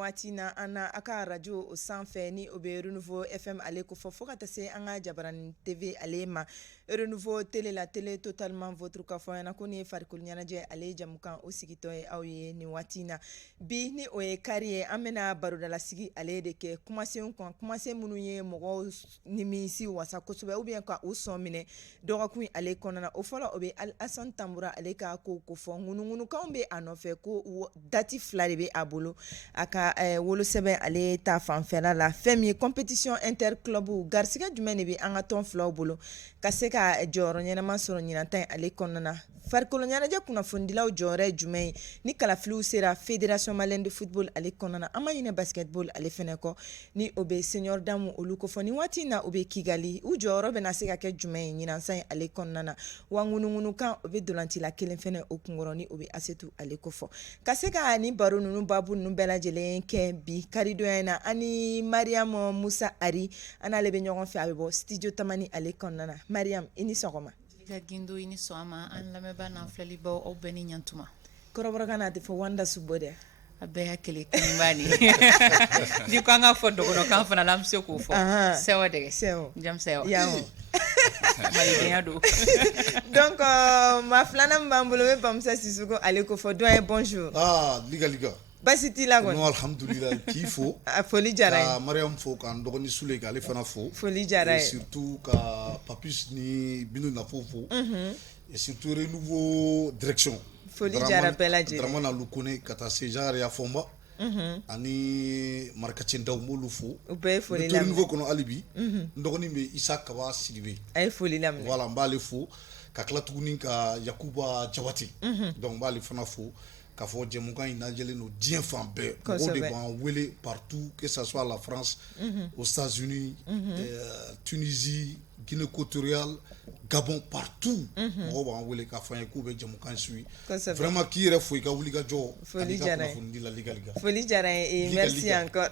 waati na an na a ka radio o sanfɛ ni o bɛ Renouveau FM ale ko fɔ ka taa se an ka Jabaranin TV ale ma. Renouveau télé la télé totalement votre k'a fɔ ɲɛna ko ni ye farikolo ɲɛnajɛ ale jamukan o sigitɔ ye aw ye ni waati na. Bi ni o ye kari ye an bɛna barodalasigi ale de kɛ kumasenw kan kumasen minnu ye mɔgɔw nimisi wasa kosɛbɛ ou bien ka u sɔn minɛ dɔgɔkun ale kɔnɔna o fɔlɔ o bɛ Alassane Tambura ale ka ko fɔ ŋunuŋunukanw bɛ a nɔfɛ ko dati fila de bɛ a bolo a ka wolosɛbɛn ale ta fanfɛla la fɛn min ye compétition interclub garisɛgɛ jumɛn de bɛ an ka tɔn filaw bolo ka se ka jɔyɔrɔ ɲɛnama sɔrɔ ɲinatan ale kɔnɔna farikolo ɲɛnajɛ kunnafonidilaw jɔyɔrɔ ye jumɛn ye ni kalafiliw sera fédération malienne de football ale kɔnɔna an ma ɲinɛ basketball ale fɛnɛ kɔ ni o bɛ senior damu olu ko fɔ ni waati na o bɛ Kigali u jɔyɔrɔ bɛna se ka kɛ jumɛn ye ɲinansan ye ale kɔnɔna wa ŋunuŋunukan o bɛ dolantila kelen fɛnɛ o kunkɔrɔ ni o bɛ Asetu ale ko fɔ ka se ka ni baro ninnu babu ninnu bɛɛ lajɛlen kɛ bi karidonya in na ani Mariam Musa Ari an n'ale bɛ ɲɔgɔn fɛ a bɛ bɔ studio Tamani ale kɔnɔna na Mariam i ni sɔgɔma ka gindo i ni sɔgɔma an lamɛnbaa n'an filɛlibaw aw bɛɛ ni ɲantuma kɔrɔbɔrɔkan na a tɛ fɔ wanda subo dɛ a bɛɛ y'a kelen kunba ni ni ko an ka fɔ dɔgɔnɔkan fana la an bɛ se k'o fɔ sɛwɔ dɛgɛ sɛwɔ jamsɛwɔ yawo malidenya don donc ma filanan min b'an bolo o bɛ Bamusa Sisoko ale ko fɔ doyen bonjour liga basi t'i la kɔni non alhamdulillah k'i fo a foli diyara ye ka Mariam fo k'an dɔgɔni Sule k'ale fana fo foli diyara ye surtout ka Papis ni Binu Nafo fo et surtout Renouveau direction foli diyara bɛɛ lajɛlen Dramana Lukone ka taa se Jean Yaya Fomba ani Marakaci Ndaw m'olu fo u bɛɛ ye foli lamɛn Renouveau kɔnɔ hali bi n dɔgɔnin bɛ Isa Kaba Sidibe a ye foli lamɛn voilà n b'ale fo ka tila tuguni ka Yakuba Jabate donc n b'ale fana fo k'a fɔ jɛmukan in lajɛlen don diɲɛ fan bɛɛ mɔgɔw de b'an wele partout que ça soit la France aux États-Unis Tunisie Guinée équatoriale Gabon partout mɔgɔw b'an wele k'a fɔ an ye k'u bɛ jɛmukan suit vraiment k'i yɛrɛ fo i ka wuli ka jɔ foli diyara liga foli diyara ye merci encore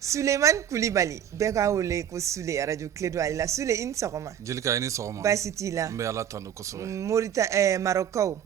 Suleiman Kulibali bɛɛ k'a wele ko Sule radio clé do ale la Sule i ni sɔgɔma Jelika i ni sɔgɔma basi t'i la n bɛ Ala tanu kosɛbɛ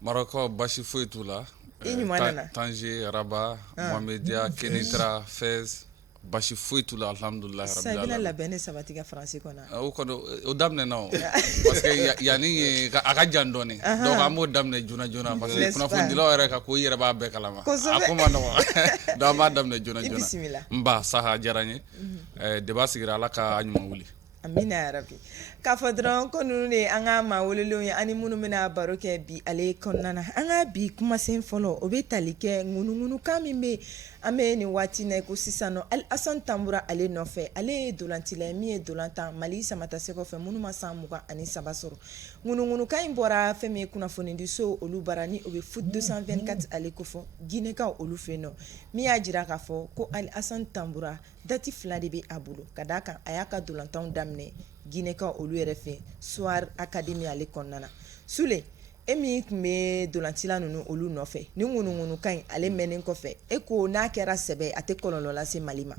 Marɔkaw basi foyi t'u la i ɲuman nana Tanger Rabat Mohamedia Kenitra Fès basi foyi t'u la alhamdulilahi rabbil alamin sabila labɛn ne sabati ka faransi kɔnɔ o kɔni o daminɛna o parce que yanni a ka jan dɔɔni donc an b'o daminɛ joona joona parce que kunnafonidilaw yɛrɛ ka ko i yɛrɛ b'a bɛɛ kalama a ko ma nɔgɔn donc an b'a daminɛ joona joona n ba saha diyara n ye débat sigira Ala ka ɲuman wuli amina yarabi k'a fɔ dɔrɔn ko ninnu de an ka maa welelenw ye ani minnu bɛna baro kɛ bi ale kɔnɔna na an ka bi kumasen fɔlɔ o bɛ tali kɛ ŋunuŋunukan min bɛ an bɛ nin waati na ko sisan nɔ Alassane Tambura ale nɔfɛ ale ye dolantila ye min ye dolantan Mali samata sekɔ fɛ minnu ma san 23 sɔrɔ ŋunuŋunukan in bɔra fɛn min ye kunnafonidiso olu bara ni o bɛ foot 224 ale ko fɔ Ginekaw olu fɛ yen nɔ min y'a jira k'a fɔ ko Alassane Tambura dati fila de bɛ a bolo ka d'a kan a y'a ka dolantanw daminɛ Ginekaw olu yɛrɛ fɛ Soir Academy ale kɔnɔna na Sule e min tun bɛ dolantila ninnu olu nɔfɛ ni ŋunuŋunukan in ale mɛnnen kɔfɛ e ko n'a kɛra sɛbɛ a tɛ kɔlɔlɔ lase Mali ma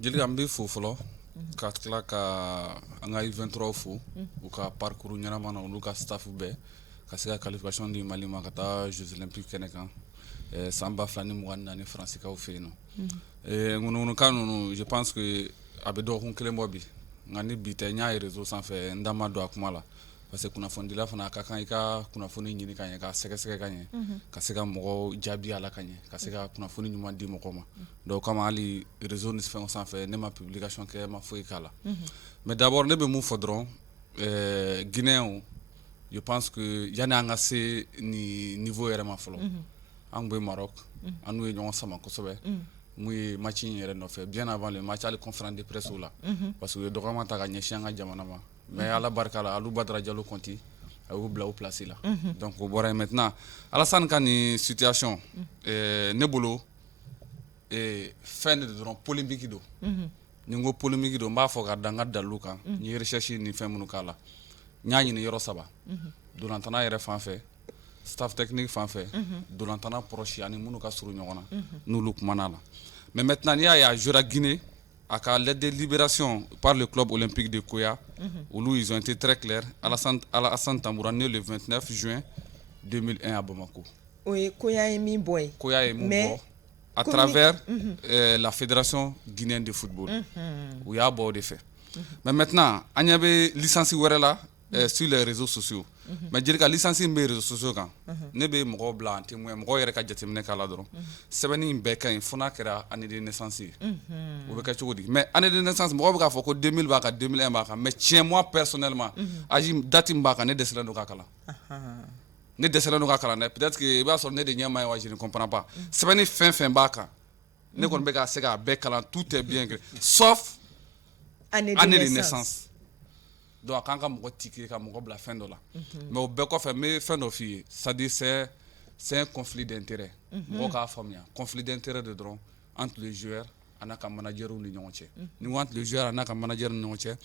Jelika n bɛ fo fɔlɔ ka tila ka an ka U23 fo u ka parcours ɲɛnama na olu ka staff bɛɛ ka se ka qualification di Mali ma ka taa Jeux olympiques kɛnɛ kan san 2024 Faransikanw fɛ yen nɔ ŋunuŋunukan ninnu je pense que a bɛ dɔgɔkun kelen bɔ bi nka ni bi tɛ n y'a ye réseau sanfɛ n da ma don a kuma la parce que kunnafonidila fana ka kan i ka kunnafoni ɲini ka ɲɛ ka sɛgɛsɛgɛ ka ɲɛ ka se ka mɔgɔw jaabi a la ka ɲɛ ka se ka kunnafoni ɲuman di mɔgɔw ma donc kama hali réseau ni fɛnw sanfɛ ne ma publication kɛ ma foyi k'a la mais d'abord ne bɛ mun fɔ dɔrɔn Guinéens je pense que yanni an ka se ni niveau yɛrɛ ma fɔlɔ an bɛ Maroc an n'u ye ɲɔgɔn sama kosɛbɛ mun ye match in yɛrɛ nɔfɛ bien avant le match hali conférence de presse la parce que u ye dɔgɔyama ta ka ɲɛsin an ka jamana ma mais Ala barika la Alu Badara Jalo Konti a y'u bila o place la donc o bɔra yen maintenant Alassane ka nin situation ne bolo fɛn de dɔrɔn polémique don ni n ko polémique don n b'a fɔ ka da n ka dalilu kan n ye recherche ni fɛn minnu k'a la n y'a ɲini yɔrɔ 3 dolantana yɛrɛ fan fɛ staff technique fan fɛ dolantana proche ani minnu ka surun ɲɔgɔn na n'olu kumana la mais maintenant n'i y'a ye a jouera Guinée à l'aide de libération par le club olympique de Koya, où ils ont été très clairs. Alassane Tambura né le 29 juin 2001 à Bamako. Oui, Koya est mi boy. Koya est mi boy. à travers la fédération guinéenne de football. Où il y a beaucoup de faits. Mais maintenant, il y a des licences sur les réseaux sociaux. Mais je dis que la licence sur les réseaux sociaux, ne be mɔgɔ bila en témoin mɔgɔ yɛrɛ ka jateminɛ k'a la dɔrɔn sɛbɛnni in bɛɛ ka ɲi fo n'a kɛra année de naissance ye o bɛ kɛ cogo di mais année de naissance mɔgɔ bɛ k'a fɔ ko 2000 b'a kan 2001 b'a kan mais tiɲɛ moi personnellement âge date min b'a kan ne dɛsɛlen don k'a kalan ne dɛsɛlen don k'a kalan dɛ peut-être que i b'a sɔrɔ ne de ɲɛ maɲi wa je ne comprends pas sɛbɛnni fɛn fɛn b'a kan ne kɔni bɛ k'a se k'a bɛɛ kalan tout est bien sauf année de naissance. Donc a kan ka mɔgɔ tike ka mɔgɔ bila fɛn dɔ la mais o bɛɛ kɔfɛ n bɛ fɛn dɔ f'i ye c'est-à-dire c'est un conflit d'intérêt mɔgɔ k'a faamuya conflit d'intérêt de dɔrɔn entre les joueurs a n'a ka managerw ni ɲɔgɔn cɛ ni ko entre les joueurs a n'a ka manager ni ɲɔgɔn cɛ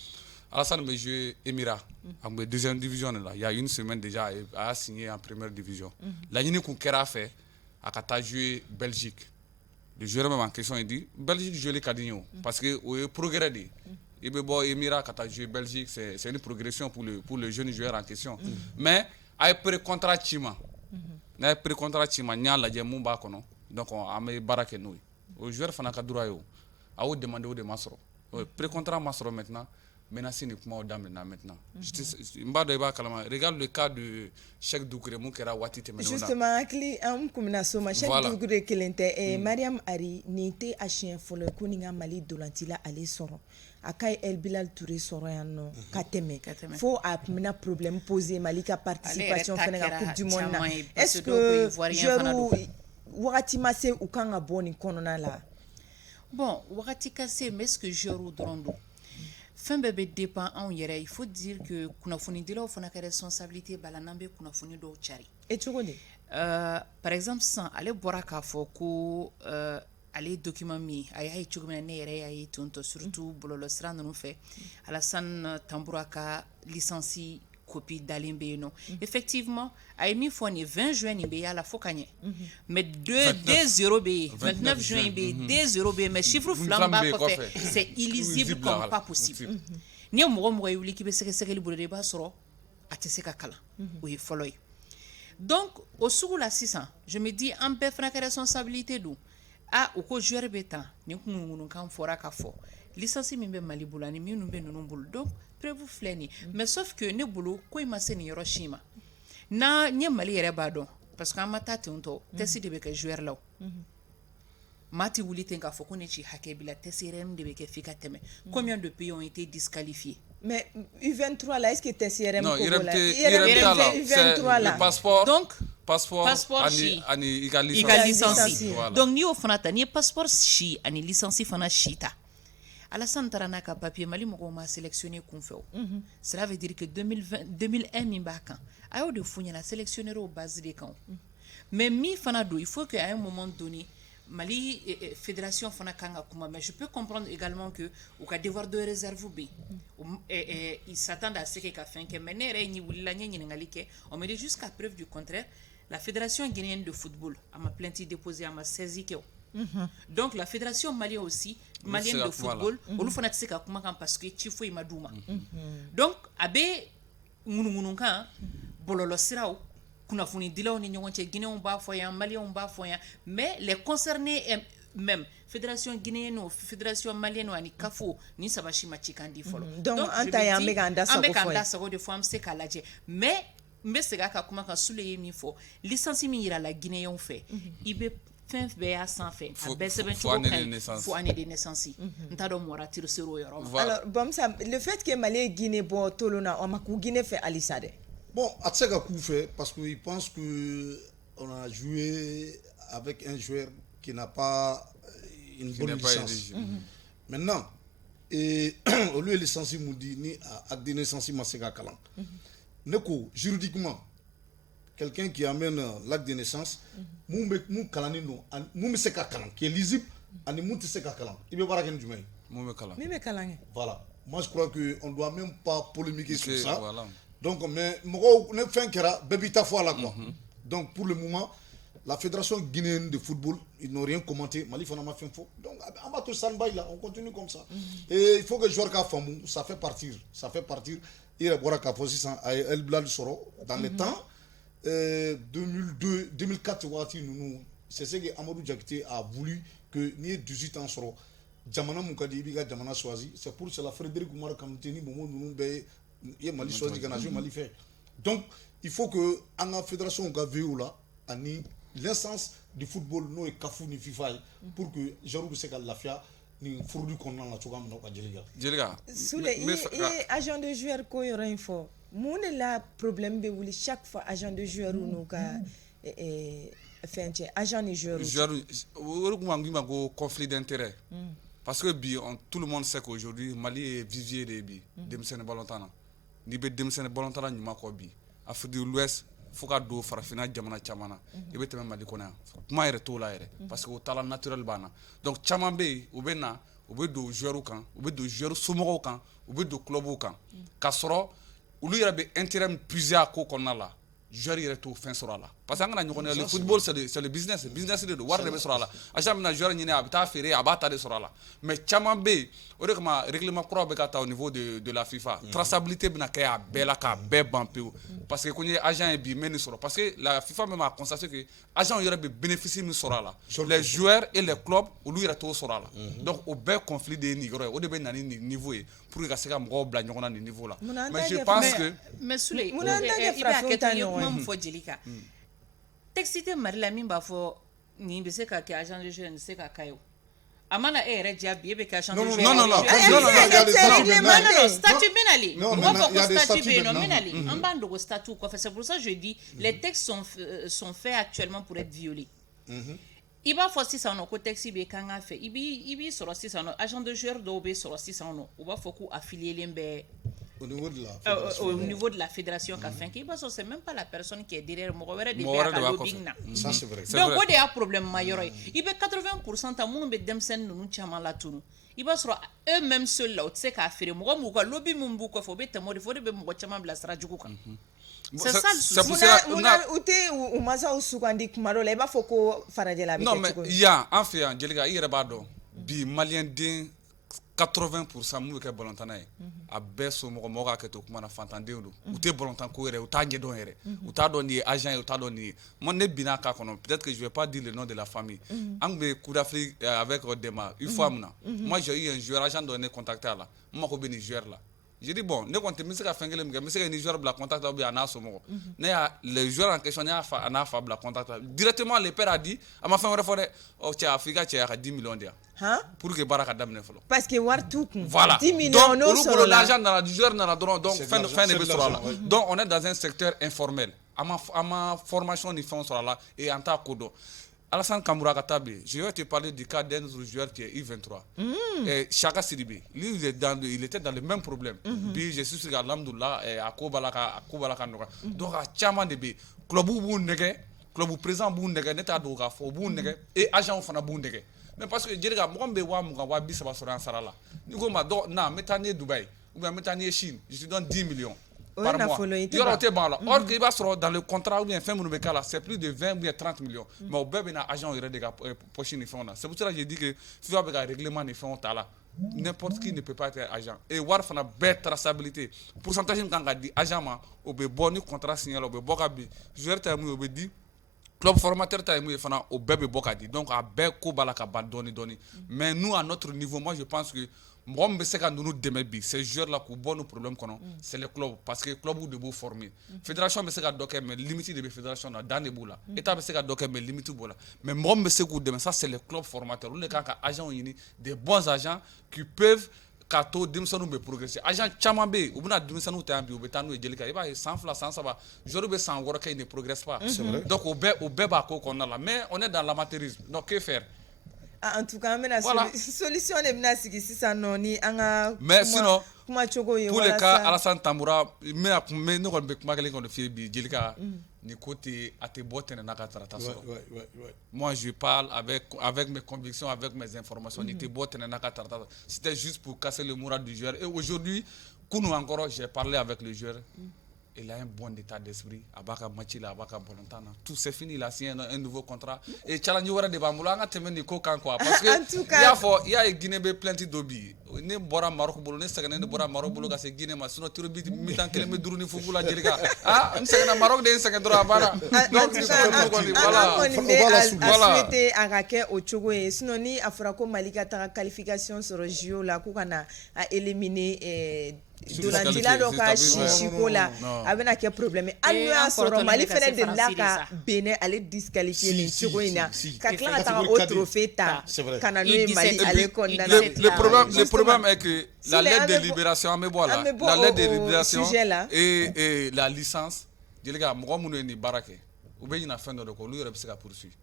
Alassane bɛ jouer Émirat a tun bɛ deuxième division de la il y a une semaine déjà a y'a signé en première division laɲini kun kɛra a fɛ a ka taa jouer Belgique le joueur même en question il dit Belgique jouer ka di n ye o parce que o ye progrès de ye il be bɔ Émirat ka taa jouer Belgique c'est une progression pour le jeune joueur en question mais a ye pré-contrat ci ma n'a ye pré-contrat ci ma n y'a lajɛ mun b'a kɔnɔ donc an bɛ baara kɛ n'o ye o joueur fana ka droit ye o a y'o demandé o de ma sɔrɔ pré-contrat ma sɔrɔ maintenant menace ni kumaw daminɛna maintenant n b'a dɔn i b'a kalama regarde le cas de Cheikh Doucouré mun kɛra waati tɛmɛnenw na justement hakili an kun bɛna s'o ma Cheikh Doucouré kelen tɛ Mariam Ari nin tɛ a siɲɛ fɔlɔ ye ko nin ka Mali dolantila ale sɔrɔ a ka El Bilal Touré sɔrɔ yan nɔ ka tɛmɛ fo a tun bɛna problème poser Mali ka participation fɛnɛ ka coupe du monde na est-ce que joueurs wagati ma se u kan ka bɔ nin kɔnɔna la bon wagati ka se mais est-ce que joueurs dɔrɔn don fɛn bɛɛ bɛ dépend anw yɛrɛ il faut dire que kunnafonidilaw fana ka responsabilité b'a la n'an bɛ kunnafoni dɔw cari e cogo di par exemple sisan ale bɔra k'a fɔ ko ale ye document min ye a y'a ye cogo min na ne yɛrɛ y'a ye ten tɔ surtout bɔlɔlɔsira ninnu fɛ Alassane Tamboura ka licence copie dalen bɛ yen nɔ effectivement a ye min fɔ nin ye 20 juin nin bɛ yala fo ka ɲɛ mais 2-0 bɛ yen 29 juin bɛ yen 2-0 bɛ yen mais chiffre fila min b'a kɔfɛ c'est illisible comme pas possible n'i ye mɔgɔ mɔgɔ ye wuli k'i bɛ sɛgɛsɛgɛli bolo de i b'a sɔrɔ a tɛ se ka kalan o ye fɔlɔ ye donc o sugu la sisan je me dis an bɛɛ fana ka responsabilité don u ko joueur bɛ tan nin kunkunkan fɔra ka fɔ licence min bɛ Mali bolo ani minnu bɛ ninnu bolo donc preuve filɛ nin mais sauf que ne bolo ko in ma se nin yɔrɔ si ma n'a n ye Mali yɛrɛ b'a dɔn parce que an ma taa ten tɔ test de bɛ kɛ joueur la o maa ti wuli ten k'a fɔ ko ne ci hakɛ b'i la test yɛrɛ de bɛ kɛ f'i ka tɛmɛ combien de pays ont été disqualifiés mais U23 là est-ce que test yɛrɛ non ko la c'est le passeport donc passeport ani i ka i ka licence voilà. donc n'i y'o fana ta n'i ye passeport si ani licence fana si ta Alassane taara n'a ka papier Mali mɔgɔw ma sélectionné kun fɛ o cela veut dire que 2001 min b'a kan a y'o de f'u ɲɛna sélectionneur o base de kan mais min fana don il faut que à un moment donné Mali fédération fana kan ka kuma mais je peux comprendre également que u ka devoir de réserve bɛ yen ils s'attendent à ce que ka fɛn kɛ mais ne yɛrɛ ye wulila n ye ɲininkali kɛ on me dit jusqu'à preuve du contraire la fédération guinéenne de football a ma plainte déposée a ma saisi kɛ o donc la fédération malienne aussi malienne de football olu fana tɛ se ka kuma kan parce que ci foyi ma d'u ma donc a bɛ ŋunuŋunu kan bɔlɔlɔsiraw kunnafonidilaw ni ɲɔgɔn cɛ guinéens b'a fɔ yan maliens b'a fɔ yan mais les concernés même fédération guinéenne o fédération malienne o ani CAFO ni saba si ma ci kan di fɔlɔ donc an ta ye an bɛ k'an da sago fɔ an bɛ k'an da sago de fɔ an bɛ se k'a lajɛ mais n bɛ segin a ka kuma kan Sule ye min fɔ licence min yira la guinéens fɛ i bɛ fɛn bɛɛ y'a sanfɛ a bɛɛ sɛbɛn cogo ka ɲi fo année de naissance n t'a dɔn mɔra tiri ser'o yɔrɔ ma alors Bamusa le fait que Mali ye Guinée bɔ tolon na o ma k'u Guinée fɛ halisa dɛ bon a tɛ se ka k'u fɛ parce que il pense que on a joué avec un joueur qui n'a pas une bonne licence maintenant olu ye licence mun di ni acte de naissance ma se ka kalan ne ko juridiquement quelqu'un qui amène l'acte de naissance mun kalanin don mun bɛ se ka kalan qui est lisible ani mun tɛ se ka kalan i bɛ baara kɛ ni jumɛn ye mun bɛ kalan min bɛ kalan kɛ voilà moi je crois que on doit même pas polémiquer sur ça voilà. donc mais mɔgɔw ne fɛn kɛra bɛɛ b'i ta fɔ a la quoi donc pour le moment la fédération guinéenne de football ils n'ont rien commenté Mali fana ma fɛn fɔ donc an b'a to stand-by là on continue comme ça et il faut que joueur ka faamu ça fait partir i yɛrɛ bɔra k'a fɔ sisan a ye El Bilal sɔrɔ dans les temps 2002 2004 waati ninnu c'est ce que Amadou Diakité a voulu que ni 18 ans sera jamana mun kadi biga jamana choisi, c'est pour cela Frédéric Oumar Kamteni Momo Nunumbe et Mali choisi kana jouer Mali fait. Donc il faut que la fédération ga là ani l'essence du football no e kafu ni FIFA pour que Jarou se ka lafia ni fourdu qu'on a la tugam no ka Jeliga Soule et agent de joueur ko yoro info mon la problème be wuli chaque fois agent de joueur no ka agent de joueur go conflit d'intérêt parce que tout le monde sait qu'aujourd'hui Mali est vivier de bi demsene balontana ni be demsene balontana nyuma ko bi Afrique de l'Ouest foka do farafina jamana chamana e be teme Mali kona kuma yere to la yere parce que o talent naturel bana donc chaman be o be na o be do joueur kan o be do joueur somogo kan o be do club kan ka soro ulu yere be intérêt plusieurs ko konna la joueur yere to fin soro la parce que ngana nyone le football c'est le business de do war de be soro la a jamais na joueur nyine abita fere abata de soro la mais chaman be o de kama règlement pro be kata au niveau de la FIFA traçabilité bina kaya bela ka be bampeu parce que konye agent est bien meni soro parce que la FIFA même a constaté que agent yere be bénéficier mi soro la les joueurs et les clubs ou lui to soro la donc au be conflit de niveau o de be nani niveau pour que ça ka mgo bla nyona ni niveau là mais je pense que mais Souley il ba keto même fo Jelika texte Marila min ba fo ni be se ka ke agent de jeu ni se ka kayo amana ere jabi be ka agent de jeu non statut benali on va pas statut benali en bande de statut quoi c'est pour ça que je dis les textes sont faits actuellement pour être violés il va faut si ça no ko texte be kan a fait ibi soro si ça no agent de joueur do be soro si ça no on va faut ko affilier lembe au niveau de la fédération qu'a fait c'est même pas la personne qui est derrière moi ça c'est vrai donc il y a un problème majeur il be 80% ta munu be demsen nunu chama la tunu il va sur eux même seuls là tu sais qu'a faire mo ko lobby mumbu ko fo be te mo de fo de be mo chama bla sra juku kan c'est ça le souci muna ute ou masa usukandi kumaro la ba fo ko faraje la non mais il y a en fait Angelica il ba bi malien din 80% mu ke bolontana ye a bɛɛ so mɔgɔ ka kɛ to kuma na fantandenw do u tɛ bolontan ko yɛrɛ u t'a ɲɛdɔn yɛrɛ u t'a dɔn nin ye agent ye u t'a dɔn nin ye moi ne bina k'a kɔnɔ peut-être que je vais pas dire le nom de la famille an tun bɛ Coupe d'Afrique avec Dema une fois mun na moi j'ai eu un joueur agent dɔ ne contacté a la n mako bɛ nin joueur la j'ai dit bon ne kɔni tɛ n bɛ se ka fɛn kelen min kɛ n bɛ se ka nin joueur bila contact ou bien a n'a somɔgɔ ne y'a le joueur en question ne y'a fa a n'a fa bila contact directement le père a dit a ma fɛn wɛrɛ fɔ dɛ ɔ cɛ a fɔ i ka cɛ a ka 10 millions di yan pour que baara ka daminɛ fɔlɔ parce que wari t'u kun voilà 10 millions donc olu bolo l'argent nana du joueur nana dɔrɔn donc fɛn de bɛ sɔrɔ a la donc on est dans un secteur informel a ma formation ni fɛn sɔrɔ a la et an t'a ko dɔn Alassane Kamboura Katabe, je vais te parler du cas d'un autre joueur qui est U23. Chaka Sidibé, lui il était dans le même problème. Puis je suis sûr qu'Alhamdoulilah à Kobalaka Noga. Donc à Tchaman de club bu nege, club présent bu nege, neta doga fo bu nege et agent fana bu nege. Mais parce que Jerega mo be wa muga wa bisaba sora sarala. Ni ko ma do na metanie Dubaï ou bien metanie Chine, je te donne 10 millions. Par mois. Il y aura été bon là. Or qu'il va se dans le contrat ou bien fin là, c'est plus de 20 ou bien 30 millions. Mais au bébé n'a agent il des poches ni font là. C'est pour ça que j'ai dit que FIFA avec un règlement ni font là. N'importe qui ne peut pas être agent. Et voir fana belle traçabilité. Pourcentage quand on dit agent ma au be bon contrat signé au be bokabi. Joueur ta mu au be dit club formateur ta mu fana au bébé bokadi. Donc à be ko bala ka ba doni. Mais nous à notre niveau, moi je pense que moi, je sais que nous devons ces joueurs-là qui ont bon problème, c'est le club. Parce que le club est de vous former. La fédération, je sais que mais limité de la fédération dans les bouts. L'État, je sais que mais limité de mais moi, je sais que ça, c'est le club formateur. On est agents, des bons agents qui peuvent kato dimsanu be progresser agent chama be ou bena dimsanu tambi ou betanu e jelika iba 100 francs 100 ça va joru be 100 woro kay ne progresse pas donc au be ba ko on a là mais on est dans l'amateurisme donc que faire en tout cas amena solution de bena sigi sisa noni anga mais sinon kuma chogo ye pour le cas Alassane Tamboura mais ne ko be kuma kelen ko de fi bi jelika ni côté à tes bottes na ka trata so moi je parle avec mes convictions avec mes informations ni tes bottes na ka trata c'était juste pour casser le moral du joueur et aujourd'hui nous encore j'ai parlé avec le joueur il a un bon état d'esprit abaka machila abaka bolontana tout c'est fini là c'est un nouveau contrat et challenge wara de bamula nga temeni ko kan quoi parce que il y a Guinée be plenty dobi ne bɔra Maroc bolo ne sɛgɛnnen ne bɔra Maroc bolo ka se Guinée ma sinon tiro mi-temps kelen bɛ 5 ni fufu la Jelika n sɛgɛnna Maroc de ye n sɛgɛn dɔrɔn a banna donc ni voilà voilà souhaiter a ka kɛ o cogo ye sinon ni a fɔra ko Mali ka taga qualification sɔrɔ JO la ko kana a éliminer donandila dɔ ka sisiko la a bɛna kɛ problème hali n'o y'a sɔrɔ Mali fɛnɛ delila ka Benin ale disqualifier nin cogo in na ka tila ka taga o trophée ta ka na n'o ye Mali ale kɔnɔna na le problème est que la lettre de libération an bɛ bɔ a la la lettre de libération et la licence Jelika mɔgɔ minnu ye nin baara kɛ u bɛ ɲina fɛn dɔ de kɔ olu yɛrɛ bɛ se ka poursuivre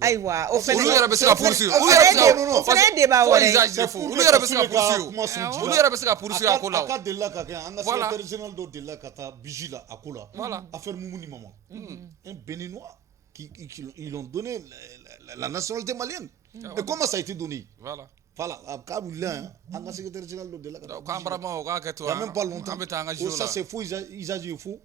ayiwa o fɛnɛ olu yɛrɛ bɛ se ka poursuivre olu yɛrɛ bɛ se ka poursuivre olu yɛrɛ bɛ se ka poursuivre a ko la a ka delila ka kɛ an ka secrétaire général dɔ delila ka taa Biji la a ko la affaire Moumouni Mama un Béninois qui ils ont donné la nationalité malienne et comment ça a été donné voilà k'a wulila an ka secrétaire général dɔ delila ka taa k'an barama o k'a kɛ to il y a même pas longtemps an bɛ taa an ka JO la ça c'est faux usage est faux.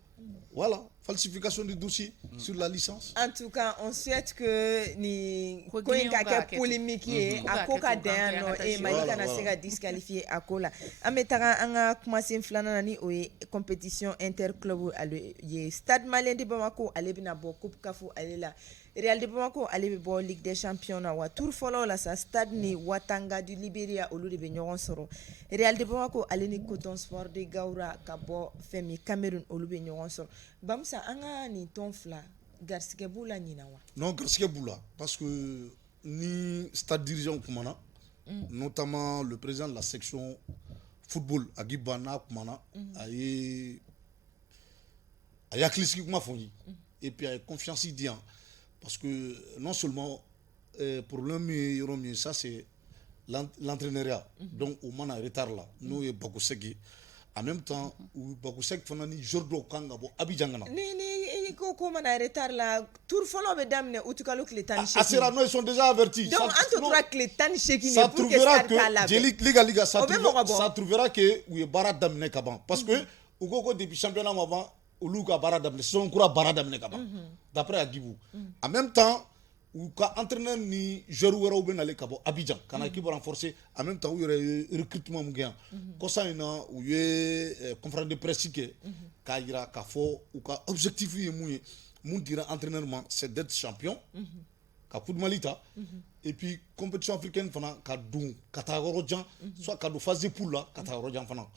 Voilà, falsification du dossier sur la licence. En tout cas, on souhaite que ni ko in ka kɛ polémique ye a ko ka dan yan nɔ Mali kana se ka disqualifier a ko la an bɛ taga an ka kumasen filanan na ni o ye compétition interclub ye Stade Malien de Bamako ale bɛna bɔ Coupe CAF ale la Real de Bamako ale bɛ bɔ Ligue des Champions na wa tour fɔlɔ la sa Stade ni Watanga du Liberia olu de bɛ ɲɔgɔn sɔrɔ Real de Bamako ale ni Coton Sport de Gaoura ka bɔ fɛn min Cameroun olu bɛ ɲɔgɔn sɔrɔ Bamusa an ka nin tɔn fila garisɛgɛ b'u la ɲina wa non garisɛgɛ b'u la parce que ni stade dirigeant kumana notamment le président de la section football Agiba n'a kumana a ye hakilisigi kuma fɔ n ye et puis a ye confiance di yan parce que non seulement problème min ye yɔrɔ min ye ça c'est l'entraîneuriat donc o mana retard la n'o ye Bakosek ye en même temps Bakosek fana ni joueur dɔw kan ka bɔ Abidjan kana ni ko mana retard la tour fɔlɔ bɛ daminɛ août kalo tile 18 a sera non ils sont déjà avertis donc an to tora tile 18 ça pour que stade k'a labɛn liga ça trouvera que u ye baara daminɛ ka ban parce que u ko depuis championnat ma ban olu ka baara daminɛ saison kura baara daminɛ ka ban d'après Agibou en même temps u ka entraîneur ni joueur wɛrɛw bɛ nale ka bɔ Abidjan kana équipe renforcer en même temps u yɛrɛ ye recrutement mun kɛ yan kɔsa in na u ye conférence de presse kɛ k'a yira k'a fɔ u ka objectif ye mun ye mun dira entraîneur ma c'est d'être champion ka Coupe du Mali ta et puis compétition africaine fana ka don ka taa yɔrɔ jan soit ka don phase de poule la ka taa yɔrɔ jan fana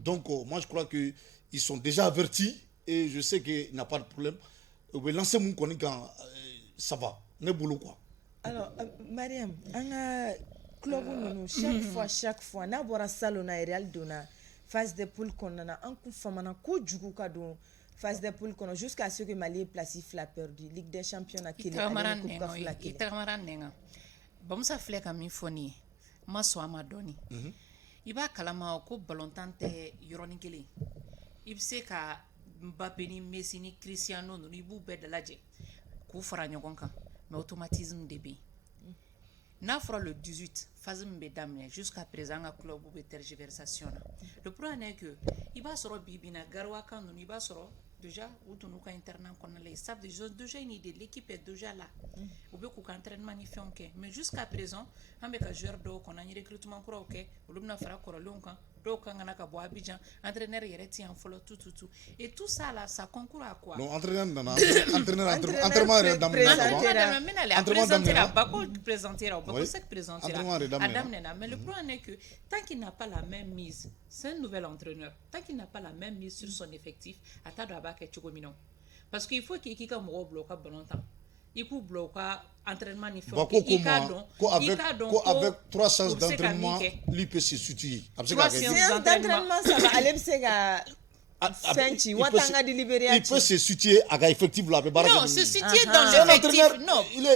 donc moi je crois que ils sont déjà avertis et je sais que il n'y a pas de problème u bɛ lancer mun kɔni kan ça va ne bolo quoi. Alors Mariam an ka club ninnu chaque fois n'a bɔra salon na Real donna phase de poule kɔnɔna na an kun famana kojugu ka don phase de poule kɔnɔ jusqu'à ce que Mali place fila perdu Ligue des Champions na kelen ani Coupe CAF la kelen Itamara nenga Bamusa filɛ ka min fɔ nin ye ma sɔn a ma dɔɔni i b'a kalama ko balontan tɛ yɔrɔnin kelen i bɛ se ka Mbappé ni Messi ni Cristiano ninnu i b'u bɛɛ dalajɛ k'u fara ɲɔgɔn kan mais automatisme de bɛ yen n'a fɔra le 18 phase min bɛ daminɛ jusqu'à présent ka club bɛ tergiversation na le problème est que i b'a sɔrɔ bi na Garouaka ninnu i b'a sɔrɔ déjà u donn'u ka internat kɔnɔna la ils savent déjà une idée l'équipe est déjà là u bɛ k'u ka entraînement ni fɛnw kɛ mais jusqu'à présent an bɛ ka joueur dɔw kɔnɔ an ye recrutement kuraw kɛ olu bɛna fara kɔrɔlenw kan dɔw kan ka na ka bɔ Abidjan entraîneur yɛrɛ ti yan fɔlɔ tout et tout ça là ça concourt à quoi non entraîneur nana entraînement yɛrɛ daminɛ Bako présentera Bakosek présentera a daminɛna mais le problème est que tant qu'il n'a pas la même mise c'est un nouvel entraîneur tant qu'il n'a pas la même mise sur son effectif a t'a dɔn a b'a kɛ cogo min na parce que il faut k'i ka mɔgɔw bila u ka ballon tan i k'u bila u ka entraînement ni fɛnw kɛ i k'a dɔn ko avec 3 séances d'entraînement lui peut se situer a bɛ se ka kɛ séance d'entraînement ça va ale bɛ se ka fɛn ci Watanga di Liberia il peut se situer à effectif là a bɛ baara kɛ non se situer dans l'effectif non il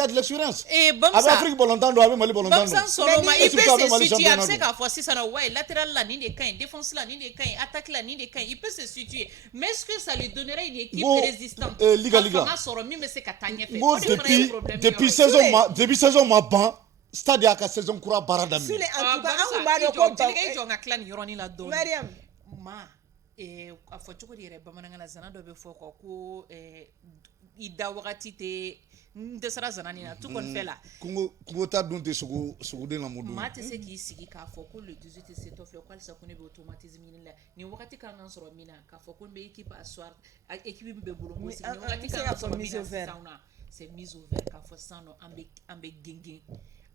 a de l'expérience et a bɛ Afrique ballontan don a bɛ Mali ballontan don Bamsan Soloma il peut se situer a bɛ se k'a fɔ sisan ouais latéral la nin de kaɲi défense la nin de kaɲi attaque la nin de kaɲi il peut se situer mais est-ce que ça lui donnerait une équipe résistante liga fanga sɔrɔ min bɛ se ka taa ɲɛfɛ bon depuis saison ma ban stade y'a ka saison kura baara daminɛ Sule en tout cas an kun b'a dɔn ko jɔ n ka tila nin yɔrɔnin la dɔɔni Mariam a fɔ cogo di yɛrɛ bamanankan na zana dɔ bɛ fɔ ko i da wagati tɛ n dɛsɛra zanani na tu kɔni fɛ la kungo ta dun tɛ sogoden la mɔdon maa tɛ se k'i sigi k'a fɔ ko le 18 tɛ se tɔ filɛ ko halisa ko ne bɛ automatisme ɲini la nin wagati kan ka sɔrɔ min na k'a fɔ ko n bɛ équipe à soir équipe min bɛ bolo n b'o sigi nin wagati kan ka sɔrɔ min na sisan na c'est mise au vert k'a fɔ sisan nɔ an bɛ gengɛn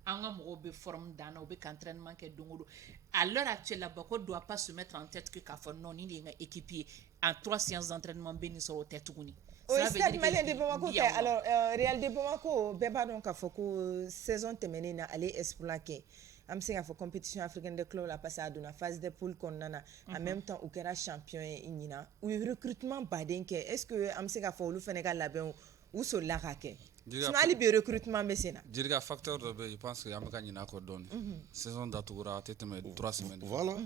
an ka mɔgɔw bɛ forme dan na u bɛ ka entraînement kɛ don o don à l'heure actuelle la Bako doit pas se mettre en tête que k'a fɔ non nin de ye n ka équipe ye en 3 séances d'entraînement bɛ nin sɔrɔ o tɛ tuguni. O stade malien de Bamako kɛ alors Real de Bamako bɛɛ b'a dɔn k'a fɔ ko saison tɛmɛnen na ale exploit kɛ an bɛ se k'a fɔ compétition africaine des clubs la parce que a donna phase de poule kɔnɔna na en même temps u kɛra champion ye ɲina u ye recrutement baden kɛ est ce que an bɛ se k'a fɔ olu fana ka labɛnw u solila k'a kɛ sinon hali bi recrutement bɛ sen na. Jerika facteur dɔ bɛ yen je pense que an bɛ ka ɲinɛ a kɔ dɔɔni saison datugura a tɛ tɛmɛ 3 semaines. Voilà.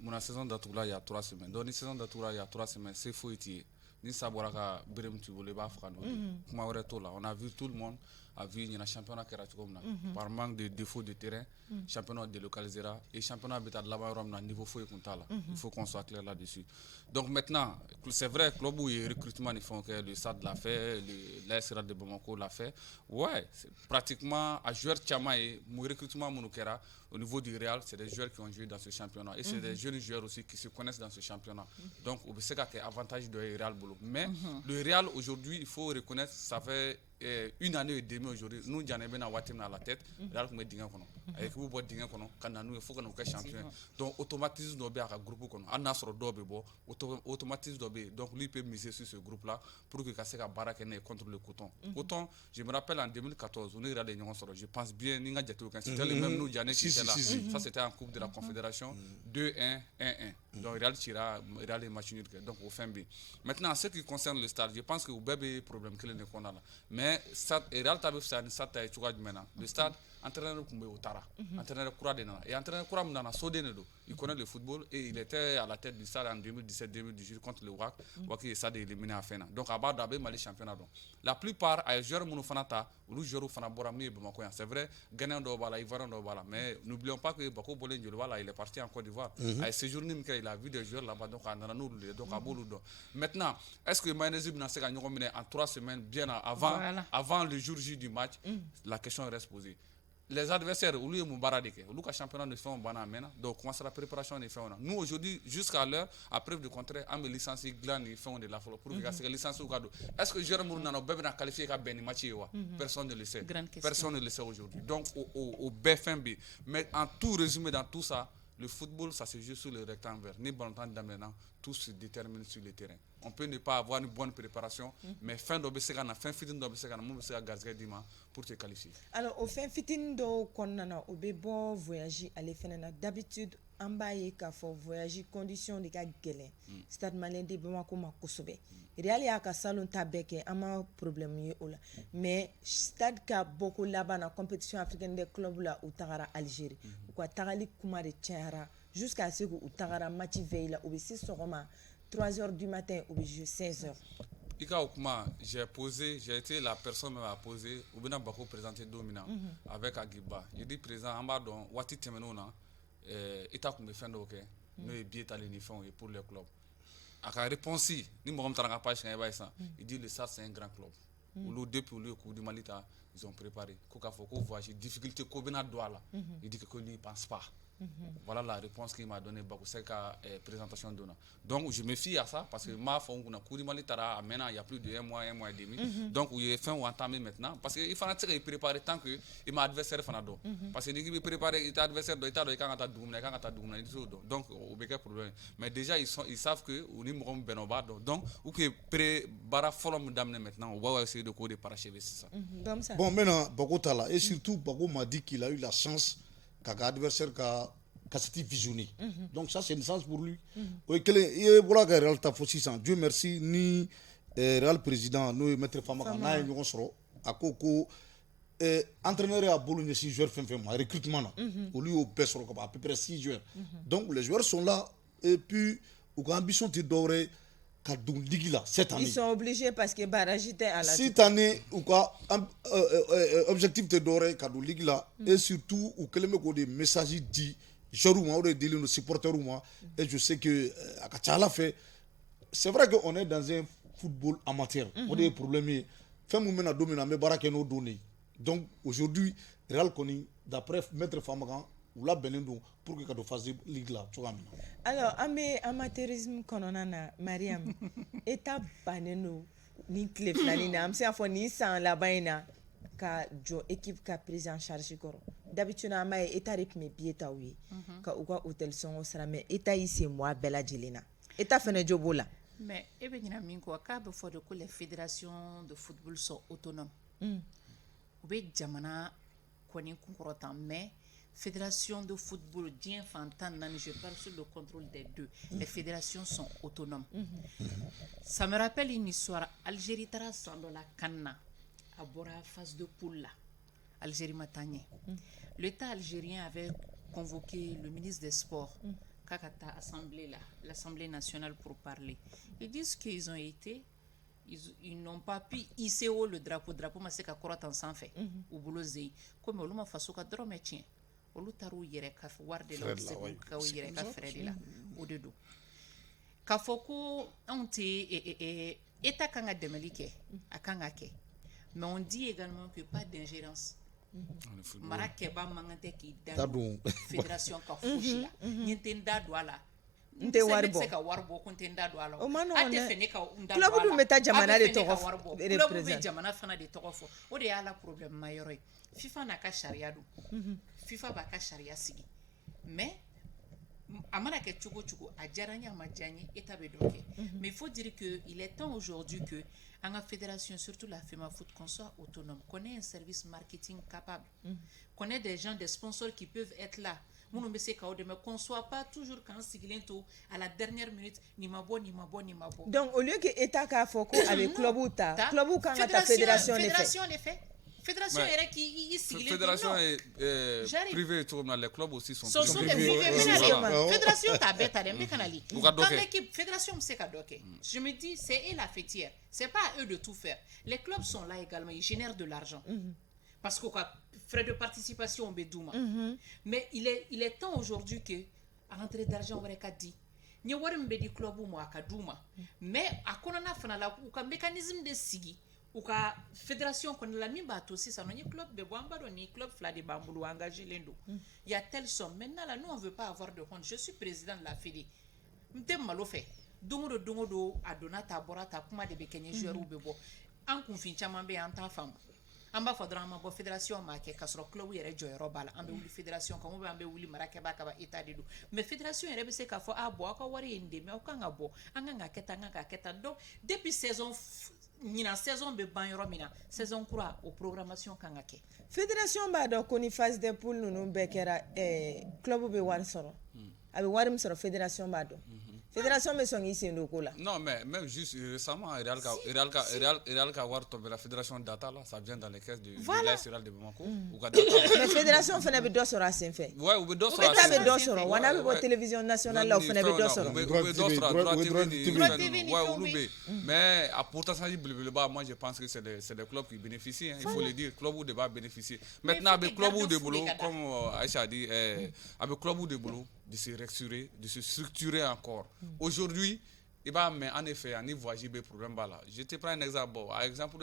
Mun saison datugula il y a 3 semaines donc ni saison datugula il y a 3 semaines c'est foyi t'i ye ni sa bɔra ka bere min t'i bolo i b'a faga n'o ye kuma wɛrɛ t'o la on a vu tout le monde a vu ɲina championnat kɛra cogo min na par manque de défaut de terrain championnat délocalisera et championnat bɛ taa laban yɔrɔ min na niveau foyi kun t'a la il faut qu'on soit clair là-dessus donc maintenant c'est vrai club ye recrutement ni fɛnw kɛ le stade l'a fait l'AS Real de Bamako l'a fait ouais pratiquement a joueur caman ye mu recrutement minnu kɛra au niveau du Real c'est des joueurs qui ont joué dans ce championnat et c'est des jeunes joueurs aussi qui se connaissent dans ce championnat donc u bɛ se ka kɛ avantage dɔ ye Real bolo mais le Real aujourd'hui il faut reconnaître ça fait une année et demie aujourd'hui nous jana bɛ na waati min na à la tête Real tun bɛ dingɛ kɔnɔ a ye équipe bɔ dingɛ kɔnɔ ka na n'u ye fo ka n'u kɛ champion donc automatisme dɔ bɛ a ka groupe kɔnɔ hali n'a sɔrɔ dɔw bɛ bɔ automatisme dɔ bɛ yen donc lui peut miser sur ce groupe là pour que ka se ka baara kɛ n'a ye contre le coton coton je me rappelle en 2014 u ni Real de ɲɔgɔn sɔrɔ je pense bien ni n ka jatew kan c'était le même nous jana qui était là ça c'était en coupe de la confédération 2-1 1-1 donc Real cira Real ye match nul kɛ donc o fɛn bɛ yen maintenant en ce qui concerne le stade je pense que u bɛɛ bɛ problème kelen de kɔnɔna la mais stade Real ta bɛ fisaya ni stade ta ye cogoya jumɛn na le stade entraîneur tun bɛ yen o taara entraîneur kura de nana et entraîneur kura min nana Soden de don il connaît le football et il était à la tête du stade en 2017-2018 contre le WAC WAC ye stade éliminé a fɛn na donc a b'a dɔn a bɛ Mali championnat dɔn la plupart a ye joueur minnu fana ta olu joueurs fana bɔra min ye Bamako yan c'est vrai Ghanéen dɔw b'a la Ivoirien dɔw b'a la mais n'oublions pas que Bako bɔlen Joliba la il est parti en Côte d'Ivoire a ye séjourné min kɛ il a vu des joueurs là-bas donc a nana n'olu de ye donc a b'olu dɔn maintenant est-ce que mayonnaise bɛna se ka ɲɔgɔn minɛ en 3 semaines bien avant le jour J du match la question reste posée. Les adversaires, olu ye mun baara de kɛ olu ka championnat de fɛnw banna a mɛnna donc commencera préparation de fɛnw na nous aujourd'hui jusqu'à l'heure à preuve du contraire an bɛ licence dilan ni fɛnw de la fɔlɔ pour que ka se ka licence ka don est-ce que joueur minnu nana u bɛɛ bɛna qualifier ka bɛn ni match ye wa personne ne le sait personne ne le sait aujourd'hui donc au bɛɛ fɛn bɛ yen mais en tout résumé dans tout ça le football ça se joue sur le rectangle vert ni ballon-tan daminɛna tout se détermine sur le terrain on peut ne pas avoir une bonne préparation mais fɛn dɔ bɛ se ka na fɛn fitinin dɔ bɛ se ka na mun bɛ se ka garisɛgɛ d'i ma pour te qualifier. Alors o fɛn fitinin dɔw kɔnɔna na o bɛ bɔ voyage ale fɛnɛ na d'habitude an b'a ye k'a fɔ voyage condition de ka gɛlɛn stade malien de Bamako ma kosɛbɛ Real y'a ka salon ta bɛɛ kɛ an ma problème ye o la mais stade ka bɔko laban na compétition africaine des clubs la u tagara Algérie u ka tagali kuma de cayara jusqu'à ce que u tagara match veille la u bɛ se sɔgɔma 3h du matin u bɛ jouer 16h. I ka o kuma j'ai été la personne même à poser u bɛna Bako présenter don min na avec Agiba je dis président an b'a dɔn waati tɛmɛnenw na État tun bɛ fɛn dɔw kɛ n'o ye billet tali ni fɛnw ye pour les clubs a ka réponse ni mɔgɔ min taara n ka page kan i b'a ye sisan il dit le SAR c'est un grand club olu depuis olu ye Coupe du Mali ta ils ont préparé ko k'a fɔ ko voyage difficulté ko bɛna don a la il dit que lui il pense pas. Voilà la réponse qu'il m'a donné Bako Seka présentation donna. Donc je me fie à ça parce que ma fond qu'on a Coupe du Mali tara maintenant il y a plus de un mois et demi. Donc il est fin ou entamé maintenant parce que il faut se préparer tant que il m'a adversaire fana do. Parce que il préparer il adversaire do il t'a do il quand ta doumna quand ta doumna donc au béquet problème. Mais déjà ils savent que on est mom benoba donc ou que pré bara follow d'amener maintenant on va essayer de coder parachever c'est ça. Bon maintenant Bako Tala et surtout Bako m'a dit qu'il a eu la chance qu'un adversaire qu'a s'était visionné. Donc ça c'est une chance pour lui. Oui, il voilà que Real ta fausse Dieu merci ni Real président nous maître Famara na ñoo soro akoko entraîneur à Bologne 6 joueurs fin recrutement là. Au lieu au best à peu près 6 joueurs. Donc les joueurs sont là et puis au ambition de dorer cette année. Ils sont obligés parce que barrage était à la cette année ou quoi objectif de dorer Kadou Ligue là et surtout ou que les des messages dit joueurs ou des nos supporters et je sais que Akachala fait c'est vrai qu'on est dans un football amateur. On est problème. Fait mon mena domina me barake no donné. Donc aujourd'hui Real Koni d'après maître Famagan ou la Benendo pour que do fasse ligue là tu vois. Alors amé amateurisme kononana Mariam eta baneno ni clé flani na am se afo ni san la baina ka jo équipe ka prise en charge koro d'habitude ama eta rythme bieta wi ka uka hotel son sera mais eta ici moi bella jelena eta fene jobo la. Mais ebe nyina minko ka be fo de ko les fédérations de football sont autonomes. Ube jamana koni kunkorota mais fédération de football dien fantan nan je parle sur le contrôle des deux. Les fédérations sont autonomes. Ça me rappelle une histoire Algérie tara sando la kanna à bora phase de poule là. Algérie matagné. L'État algérien avait convoqué le ministre des Sports Kakata assemblée là, l'Assemblée nationale pour parler. Ils disent qu'ils ont été ils n'ont pas pu hisser haut le drapeau mais c'est qu'à croire en sans fait ou boulot zei comme on m'a fait ka drôme tien olu taru yere ka warde la c'est ka yere ka frère là au dedans ka foko on te eta kanga demelike akanga ke mais on dit également que pas d'ingérence marake ba mangante ki da fédération ka foshi la nyentenda douala nte warbo se ka warbo ko ntenda douala o mano ate fene ka unda club du meta jamana de togo club be jamana fana de togo fo o de yala problème mayoro FIFA na ka sharia do FIFA ba ka sharia sigi mais amana ke chugo a jaranya majanye etabe doke mais il faut dire que il est temps aujourd'hui que en la fédération surtout la FEMA Foot qu'on soit autonome, qu'on ait un service marketing capable, qu'on ait des gens, des sponsors qui peuvent être là. Qu'on ne soit pas toujours quand Siglento à la dernière minute ni ma bon. Donc au lieu que l'État a fait avec club ou quand la fédération les fait. Fédération est qui fédération privée tout comme les clubs aussi sont privés. Fédération ta bête à des canali. Quand l'équipe fédération me sait je me dis c'est eux la fêtière. C'est pas à eux de tout faire. Les clubs sont là également, ils génèrent de l'argent. Parce qu'au frais de participation on bedouma. Mais il est temps aujourd'hui que à rentrer d'argent on va dit ni warim be di club mo akaduma. Mais à konana fana la ou mécanisme de sigi ou ka fédération qu'on la mi bato aussi ça non club de Bouamba ni club fla de Bambulu engagé l'endo il y a telle somme maintenant là nous on veut pas avoir de honte je suis président de la fédé m'tem malo fait dongo a donata borata kuma de bekenye joueur ou bebo en confin chama be en ta femme amba fodra ma bo fédération ma ke kasro club yere joyro bala ambe wuli fédération comme ambe wuli marake ba ka ba état de do mais fédération yere be se ka fo abo aka wari ende me okanga bo anga keta donc depuis saison Nina saison be ban yoro mina saison kura o programmation kanga ke fédération ba do koni phase de poule nunu be kera club be war soro abi warim soro fédération ba do fédération me son ici ndoko la non mais même juste récemment Real ka war tomber la fédération data là ça vient dans les caisses de l'Israël de Bamako ou ka mais fédération fana be do soro asen fait ouais ou be do soro asen be do soro wana be télévision nationale là fana be do soro be do soro mais à potentiel moi je pense que c'est des clubs qui bénéficient il faut le dire club où devra bénéficier maintenant avec club où de boulot comme Aïcha a dit avec club où de boulot de se structurer encore. Aujourd'hui, mais en effet, on y voit des problèmes là. Je te prends un exemple. Par exemple,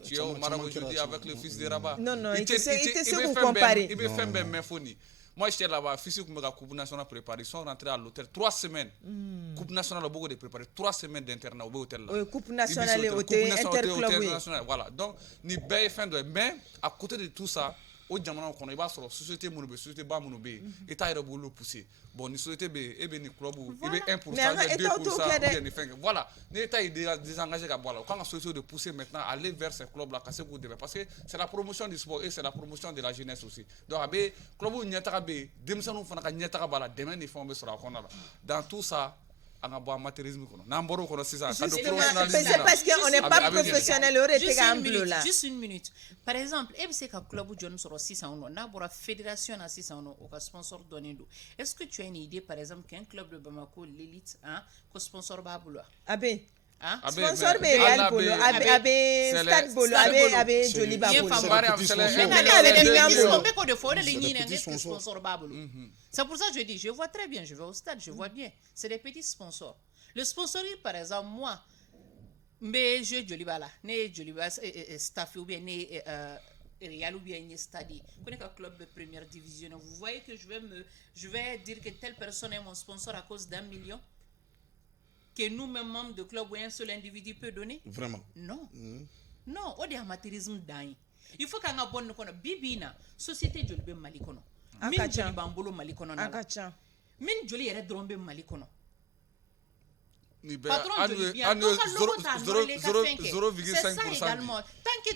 tu es au Maroc aujourd'hui avec le fils de Rabat. Non, il était ce qu'on comparer. Il fait un méphoni. Moi, j'étais là-bas, fils de la Coupe nationale préparée. Ils sont rentrés à l'hôtel 3 semaines. Coupe nationale, beaucoup de préparés. 3 semaines d'internat au hôtel là. Oui, Coupe nationale, hôtel interclub. Voilà. Donc, ni bail fin de. Mais à côté de tout ça, au jamana kono i b'a sɔrɔ société minnu bɛ société ba minnu bɛ yen état yɛrɛ b'olu pousser bon ni société bɛ yen e bɛ ni club i bɛ 1% ou 2% ni fɛn kɛ voilà ni état yi désengagé ka bɔ a la o kan ka société de pousser maintenant aller vers ces clubs là ka se k'u dɛmɛ parce que c'est la promotion du sport et c'est la promotion de la jeunesse aussi donc a bɛ club ɲɛtaga bɛ yen denmisɛnninw fana ka ɲɛtaga b'a la dɛmɛ ni fɛnw bɛ sɔrɔ a kɔnɔna la dans tout ça c'est parce qu'on n'est pas professionnel. Juste une minute. Par exemple, est-ce que le club John sera 600 ou non, la fédération a 600 ou un sponsor donné. Est-ce que tu as une idée, par exemple, qu'un club de Bamako, l'élite, que sponsor Baboula? Abbé. Sponsor be Real Bolo, abe Stade Bolo, abe Joli Babolo. C'est pour ça que je dis, je vois très bien, je vais au stade, je vois bien. C'est des petits sponsors. Le sponsoring, par exemple, moi, Mais je joli bala ne joli ba staff ou bien ne Real ou bien ne stade connais qu'un club de première division vous voyez que je vais dire que telle personne est mon sponsor à cause d'1 million que nous-mêmes membres de club ou un seul individu peut donner vraiment non non o de amateurisme dan il faut qu'un bonne kono bibina société joli be mali kono min joli bambolo mali kono na min joli yere drombe mali kono patron de bien donc 0,5% tant que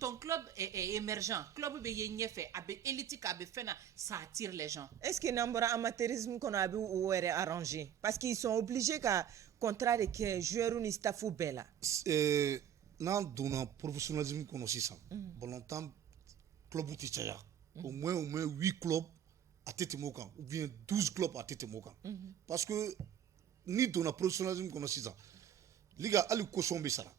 ton club est émergent club be yenye fait abe élitique abe fena ça attire les gens est-ce que n'ambra amateurisme qu'on a ou est arrangé parce qu'ils sont obligés qu'à contrat de que joueur ni staff ou bella nan donna professionnalisme kono sisan longtemps club ou tichaya au moins 8 clubs à tête mokan ou bien 12 clubs à tête mokan parce que ni donna professionnalisme kono sisan liga ali caution be sara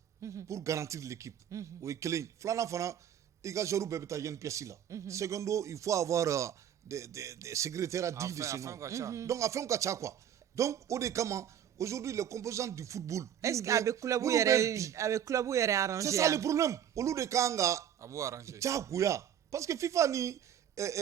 pour garantir l'équipe o ekelen flana fana iga joru be beta yen pièce là secondo il faut avoir des secrétaires dignes de ce nom donc afin ka cha quoi donc au de comment aujourd'hui les composants du football est-ce qu'avec club où est arrangé c'est ça le problème au lieu de kanga abo arrangé cha kuya parce que FIFA ni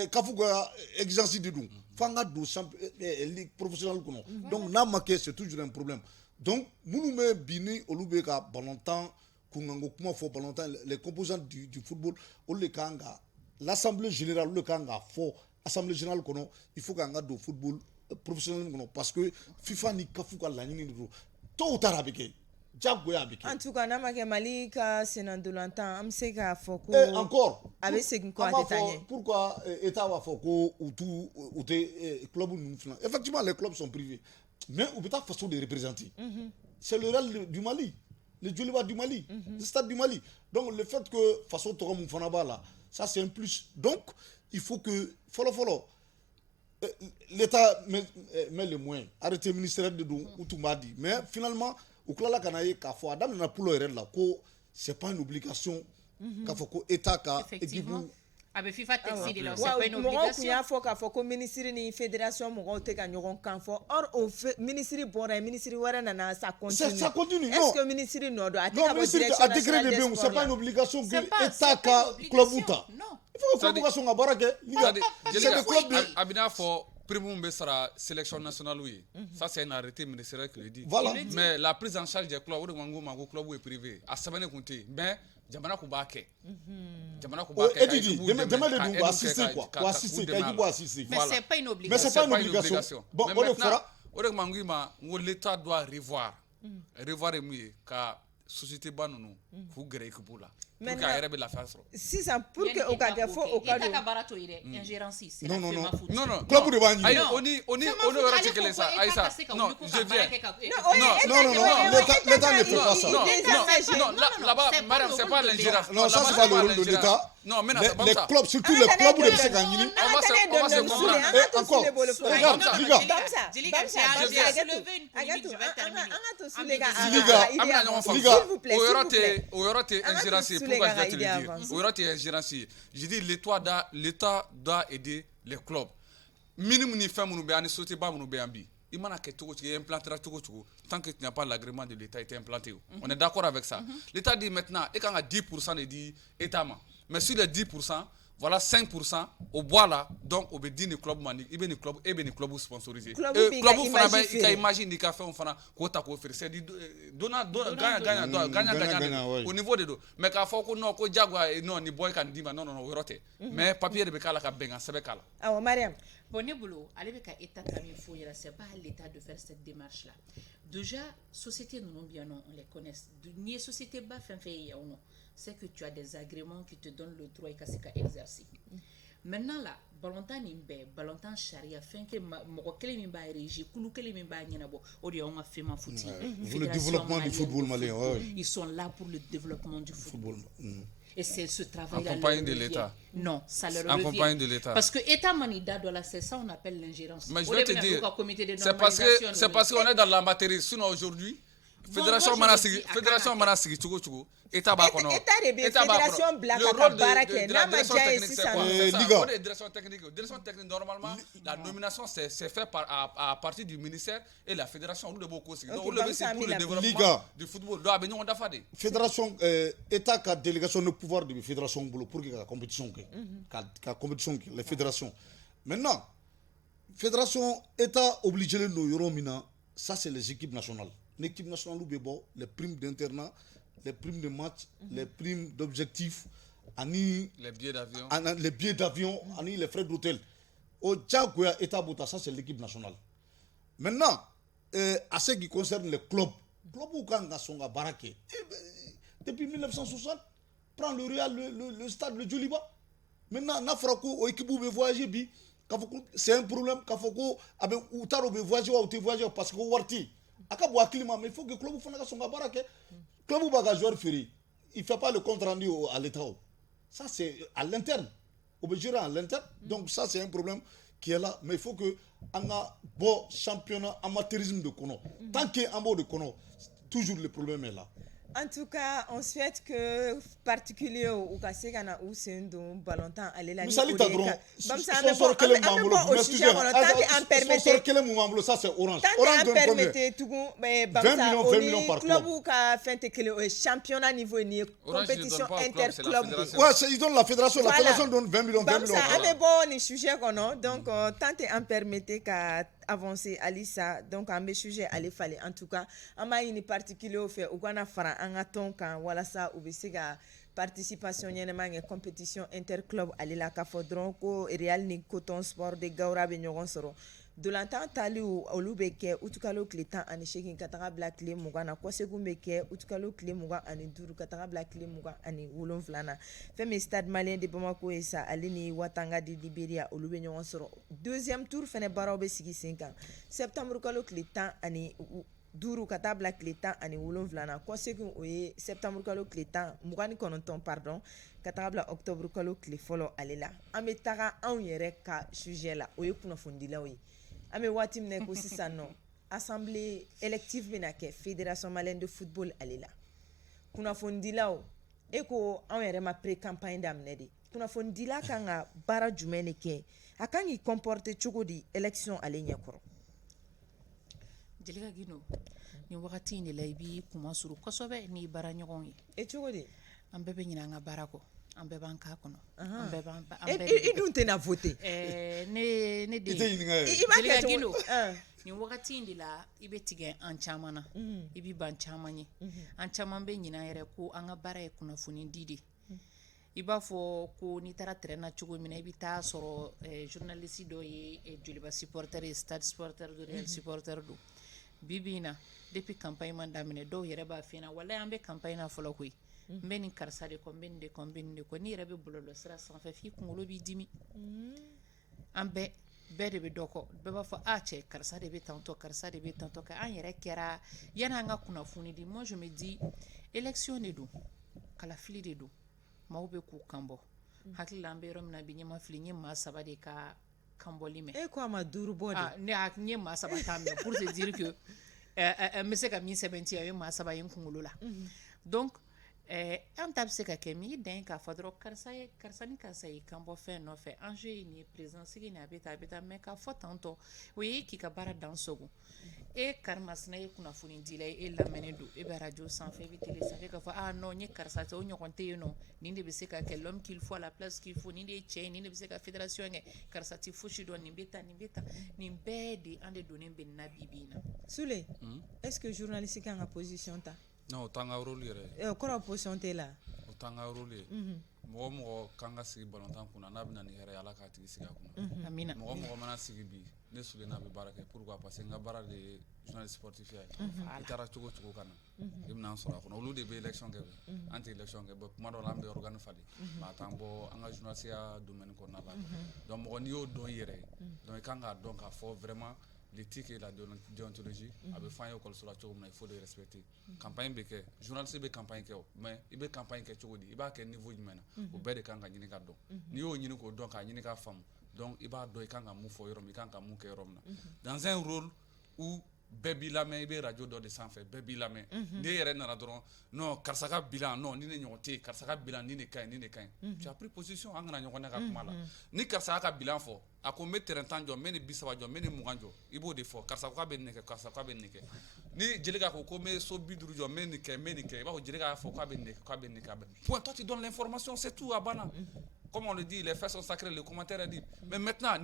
kafuga exercice de dum fanga do ligue professionnelle kono donc na maké c'est toujours un problème donc munu me bini olube ka balontan kungango kuma fo balontan les composants du football au le kanga l'assemblée générale le kanga fo assemblée générale kono il faut kanga do football professionnel kono parce que FIFA ni kafuga la nini do to tarabike jagoya abike en tout cas na maké mali ka senandolantan am se ka fo ko encore avec ce ko détaillé pourquoi état va fo ko ou club nous effectivement les clubs sont privés mais ou peut-être façon de représenter c'est le Real du Mali le Djoliba du Mali le Stade du Mali donc le fait que façon to comme fanaba là ça c'est un plus donc il faut que follow l'état met les moyens arrêté ministériel de don ou tout m'a dit mais finalement au klala kanaye ka fo adam na pulo red là ko c'est pas une obligation ka fo ko état ka équipe abe FIFA texte de là c'est pas une obligation ya fo ka fo ko ministre ni fédération mo te ka nyogon kan fo or au ministre bora ministre wara na ça continue non est-ce que ministre no do non ministre a décret de bien c'est pas une obligation que état ka club uta non il faut que obligation nga barake c'est le club de abina fo Primum Bessara sélection nationale oui. Ça c'est un arrêté ministériel qui le dit. Voilà. Mais la prise en charge des clubs, le club est privé. À Sabane Kunti, mais Jamana Koubake. Jamana Koubake. Et dit, demain de nous assister quoi. Pour assister, assister. Mais c'est pas une obligation. Mais c'est pas une obligation. Bon, on le fera. L'État doit revoir. Revoir mieux car société bannou pour gré que pour là. Si ça pour que au cas faut au cas de ingérence non club de Bani on aura checké ça Aïssa non je viens non l'état ne fait pas ça non là-bas madame c'est pas l'ingérence non ça c'est pas le rôle de l'état non mais les clubs surtout les clubs de Sekangini on va se comprendre encore je dis l'état doit aider les clubs minimum ni fait mon béani sauter ba mon béambi il m'a que tout qui implantera tout tant que tu n'as pas l'agrément de l'état été implanté on est d'accord avec ça l'état dit maintenant et quand à 10% il dit état mais sur les 10% voilà 5% au bois là donc au bédine le club mani il béni club et béni club sponsorisé club fana il ka imagine il ka fait on fana quota ko faire c'est dona gagnant au niveau de do mais ka faut ko non ko jagwa non ni boy kan dima non roté mais papier de be kala ka benga sebe kala ah Mariam bonne boulot allez be ka état kam il faut c'est pas à l'état de faire cette démarche là déjà société nous bien non on les connaît ni société ba fait ya non c'est que tu as des agréments qui te donnent le droit et exercer. Maintenant là, balontan nimbe, balontan charia, fin que moko kele mimba régie, kulu kele mimba nyenabo, odi on a fait ma footy. Pour le développement du football malien, ils sont là pour le développement du football. Et c'est ce travail là. Accompagné de l'État. Non, ça leur revient. Accompagné de l'État. Parce que État manida doit la c'est ça on appelle l'ingérence. Mais je vais te dire, c'est parce qu'on est dans la matière. Sinon aujourd'hui fédération mana sigi cogo cogo état b'a kɔnɔ état de bɛ fédération bila ka baara kɛ n'a ma diya ye sisan o de ye direction technique normalement la nomination c'est fait à partir du ministère et la fédération olu de b'o ko sigi donc olu de bɛ c'est pour le développement du football donc a bɛ ɲɔgɔn dafa de fédération état ka délégation de pouvoir de fédération bolo pour que ka compétition kɛ ka compétition kɛ les fédérations maintenant fédération état obligé len don yɔrɔ min na ça c'est les équipes nationales l'équipe nationale bɛ bɔ les primes d'internat les primes de match les primes d'objectifs ani les billets d'avion ani les frais d'hôtel au diagoya état bota ça c'est l'équipe nationale maintenant à ce qui concerne les clubs ou kan ka son ka baara kɛ depuis 1960 prends le Real le stade le Joliba maintenant n'a fɔra ko o équipe bɛ voyager bi k'a fɔ ko c'est un problème k'a fɔ ko a bɛ u t'a dɔn u bɛ voyager wa u tɛ voyager parce que wari tɛ yen a ka bɔ hakili ma mais il faut que club fana ka son ka baara kɛ club b'a ka joueur feere il fait pas le compte rendu à l'état ça c'est à l'interne on peut gérer à l'interne donc ça c'est un problème qui est là mais il faut que an ka bɔ championnat amateurisme de kɔnɔ tant que an b'o de kɔnɔ toujours le problème est là. En tout cas, on souhaite que particulier ou kasi kana ou sendo ballontan aller la misali ta dɔrɔn sponsor kelen m'an bolo sponsor kelen mun b'an bolo ça c'est Orange donne combien tugun 20 millions par club ou ka fɛn tɛ kelen o ye championnat niveau ni ye compétition interclub ouais ils donnent la fédération donne 20 millions an bɛ bɔ ni sujet kɔnɔ donc tant et en permettez ka avancer Alissa donc an bɛ sujet ale falen en tout cas an b'a ɲini particulier fɛ u kana fara an ka tɔn kan walasa u bɛ se ka participation ɲɛnɛma kɛ compétition interclub ale la k'a fɔ dɔrɔn ko Real ni Coton Sport de Gawura bɛ ɲɔgɔn sɔrɔ dolantan taliw olu bɛ kɛ utukalo tile 18 ka taga bila tile 20 na kɔsegun bɛ kɛ utukalo tile 25 ka taga bila tile 27 na fɛn min stade malien de Bamako ye sa ale ni Watanga de Liberia olu bɛ ɲɔgɔn sɔrɔ deuxième tour fɛnɛ baaraw bɛ sigi sen kan septembre kalo tile 15 ka taa bila tile 17 na kɔsegun o ye septembre kalo tile 29 pardon ka taga bila octobre kalo tile fɔlɔ ale la an bɛ taga anw yɛrɛ ka sujet la o ye kunnafonidilaw ye an bɛ waati min na ko sisan nɔ assemblée élective bɛna kɛ fédération malienne de football ale la kunnafonidilaw e ko anw yɛrɛ ma pré-campagne daminɛ de kunnafonidila kan ka baara jumɛn de kɛ a kan k'i comporter cogo di élection ale ɲɛkɔrɔ Jelika Gindo ni wagati in de la i b'i kuma suru kosɛbɛ ni baara ɲɔgɔn ye e cogo di an bɛɛ bɛ ɲinɛ an ka baara kɔ an bɛɛ b'an k'a kɔnɔ an bɛɛ b'an i dun tɛna voter ne de i b'a kɛ Gindo nin wagati in de la i bɛ tigɛ an caman na i bɛ ban caman ye an caman bɛ ɲinɛ yɛrɛ ko an ka baara ye kunnafoni di de i b'a fɔ ko n'i taara terrain na cogo min na i bɛ taa sɔrɔ journaliste dɔ ye Joliba supporter ye Stade supporter do Real supporter do bibi in na depuis campagne man daminɛ dɔw yɛrɛ b'a f'i ɲɛna walayi an bɛ campagne na fɔlɔ koyi n bɛ nin karisa de kɔ n bɛ nin de kɔ n bɛ nin de kɔ n'i yɛrɛ bɛ bɔlɔlɔ sira sanfɛ f'i kunkolo b'i dimi an bɛɛ de bɛ dɔ kɔ bɛɛ b'a fɔ cɛ karisa de bɛ tantɔ karisa de bɛ tantɔ ka an yɛrɛ kɛra yanni an ka kunnafoni di moi je me dis élection de don kalafili de don maaw bɛ k'u kan bɔ hakili la an bɛ yɔrɔ min na bi ɲɛma fili n ye maa 3 de ka kan bɔli mɛn e ko a ma 5 bɔ de ne ye maa 3 ta mɛn pour te dire que n bɛ se ka min sɛbɛntiya o ye maa 3 ye n kunkolo la donc an ta bɛ se ka kɛ min i dan ye k'a fɔ dɔrɔn karisa ni karisa y'i kan bɔ fɛn nɔfɛ enjeu ye nin ye président sigi nin a bɛ taa mais k'a fɔ tantɔ o ye k'i ka baara dan sogo e karimasina ye kunnafoni dila e lamɛnnen don e bɛ radio sanfɛ i bɛ télé sanfɛ k'a fɔ non n ye karisa tɛ o ɲɔgɔn tɛ yen nɔ nin de bɛ se ka kɛ l'homme qu'il faut à la place qu'il faut nin de ye cɛ ye nin de bɛ se ka fédération kɛ karisa tɛ fosi dɔn nin bɛ tan nin bɛɛ de an de donnen bɛ nin na bi in na. Sule est-ce que journaliste kan ka position ta non o t'an ka rôle yɛrɛ kɔrɔ position tɛ la o t'an ka rôle ye mɔgɔ mɔgɔ kan ka sigi balontan kunna n'a bɛ na ni hɛrɛ ye Ala k'a tigi sigi a kunna amina mɔgɔ mɔgɔ mana sigi bi ne Sule n'a bɛ baara kɛ pourquoi parce que n ka baara de ye journaliste sportif ye i taara cogo cogo ka na i bɛna an sɔrɔ a kɔnɔ olu de bɛ élection kɛ an tɛ élection kɛ kuma dɔw la an bɛ organe falen mais a t'an bɔ an ka journalistiya domaine kɔnɔna la donc mɔgɔ n'i y'o dɔn i yɛrɛ ye donc i kan k'a dɔn k'a fɔ vraiment l'éthique et la déontologie a bɛ f'an ye école la cogo min na il faut de respecter campagne bɛ kɛ journaliste bɛ campagne kɛ o mais i bɛ campagne kɛ cogo di i b'a kɛ niveau jumɛn na o bɛɛ de kan ka ɲini ka dɔn n'i y'o ɲini k'o dɔn k'a ɲini k'a faamu donc i b'a dɔn i kan ka mun fɔ yɔrɔ min i kan ka mun kɛ yɔrɔ min na dans un rôle où bɛɛ b'i lamɛn i bɛ radio dɔ de sanfɛ bɛɛ b'i lamɛn n'i yɛrɛ nana dɔrɔn non karisa ka bilan non ni ne ɲɔgɔn tɛ yen karisa ka bilan ni de ka ɲi ni de ka ɲi tu as pris position an kana ɲɔgɔn ne ka kuma la ni karisa y'a ka bilan fɔ a ko n bɛ terrain tan jɔ n bɛ ni 30 jɔ n bɛ ni 20 jɔ i b'o de fɔ karisa k'a bɛ nin kɛ karisa k'a bɛ nin kɛ ni Jelika ko n bɛ so 50 jɔ n bɛ nin kɛ n bɛ nin kɛ i b'a fɔ Jelika y'a fɔ k'a bɛ nin kɛ k'a bɛ nin kɛ point toi tu donnes l'information c'est tout a banna comme on le dit les faits sont sacrés les commentaires est dit mais maintenant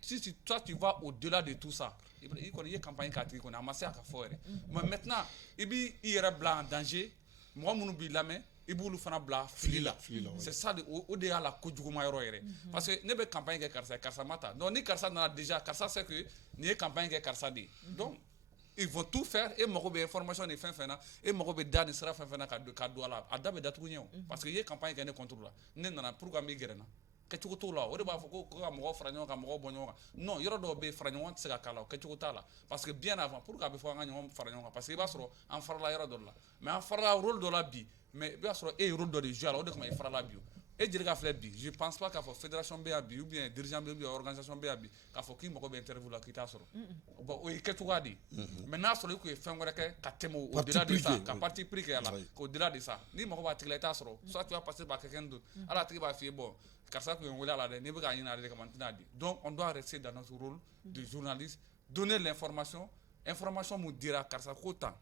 si toi tu vas au-delà de tout ça i kɔni ye campagne k'a tigi kɔni a ma se a ka fɔ yɛrɛ mais maintenant i b'i yɛrɛ bila en danger mɔgɔ minnu b'i lamɛn i b'olu fana bila fili la c'est ça o de y'a la kojuguma yɔrɔ yɛrɛ parce que ne bɛ campagne kɛ karisa ma ta donc ni karisa nana déjà karisa sait que nin ye campagne kɛ karisa de ye donc ils vont tout faire et mago bɛ information ni fɛn fɛn na e mago bɛ da ni sira fɛn fɛn na ka don a la a da bɛ datugu ɲɛ o parce que i ye campagne kɛ ne contre la ne nana pourquoi n b'i gɛrɛ n na kɛcogo t'o la o de b'a fɔ ko ka mɔgɔw fara ɲɔgɔn kan mɔgɔw bɔ ɲɔgɔn kan non yɔrɔ dɔw bɛ fara ɲɔgɔn tɛ se ka k'a la o kɛcogo t'a la parce que bien avant pourquoi a bɛ fɔ an ka ɲɔgɔn fara ɲɔgɔn kan parce que i b'a sɔrɔ an farala yɔrɔ dɔ la mais an farala rôle dɔ la bi mais i b'a sɔrɔ e ye rôle dɔ de jouer a la o de kama i farala bi e Jelika filɛ bi je pense pas k'a fɔ fédération bɛ yan bi ou bien dirigeant bɛ yan organisation bɛ yan bi k'a fɔ k'i mago bɛ interview la k'i t'a sɔrɔ bon o ye kɛcogoya de ye mais n'a sɔrɔ i kun ye fɛn wɛrɛ kɛ ka tɛmɛ au-delà de ça ka parti pris kɛ a la qu'au-delà de ça ni mago b'a tigi la i t'a sɔrɔ soit tu vas passer par quelqu'un d'autre ala a tigi b'a f'i ye bon karisa kun ye n wele a la dɛ n'i bɛ k'a ɲini ale de kama n tɛna di donc on doit rester dans notre rôle de journaliste donner l'information mun dira karisa ko tan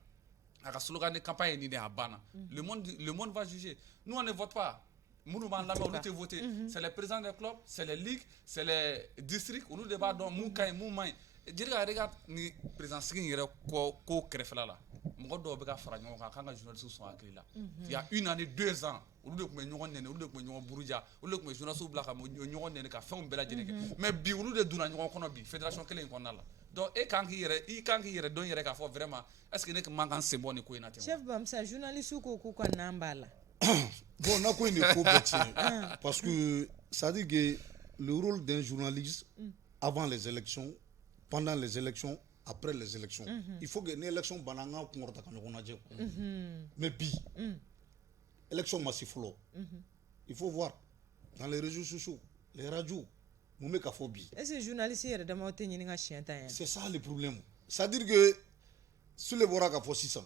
a ka slogan de campagne ye nin de a banna le monde va juger nous on ne vote pas minnu b'an lamɛn olu tɛ voter c'est les présidents des clubs c'est les ligues c'est les districts olu de b'a dɔn mun ka ɲi mun man ɲi Jelika yɛrɛ ka ni président sigi in yɛrɛ ko kɛrɛfɛla la mɔgɔ dɔw bɛ ka fara ɲɔgɔn kan k'an ka journalistes sɔn hakili la il y a 1 année 2 ans olu de tun bɛ ɲɔgɔn nɛni olu de tun bɛ ɲɔgɔn buruja olu de tun bɛ journalistes bila ka ɲɔgɔn nɛni ka fɛnw bɛɛ lajɛlen kɛ mais bi olu de donna ɲɔgɔn kɔnɔ bi fédération kelen in kɔnɔna la donc i kan k'i yɛrɛ dɔn yɛrɛ k'a fɔ vraiment est-ce que ne man kan sen bɔ nin ko in na ten chef Bamsa journalistes ko k'u ka nan b'a la bon na ko in de ko bɛɛ tiɲɛ parce que ça dit que le rôle d'un journaliste avant les élections pendant les élections après les élections il faut que ni élection banna an ka kunkɔrɔta ka ɲɔgɔn lajɛ mais bi élection ma se fɔlɔ il faut voir dans les réseaux sociaux les radios mun bɛ ka fɔ bi est-ce que journaliste yɛrɛ damaw tɛ ɲini ka siɲɛ ta yan c'est ça le problème c'est à dire que Sule bɔra ka fɔ sisan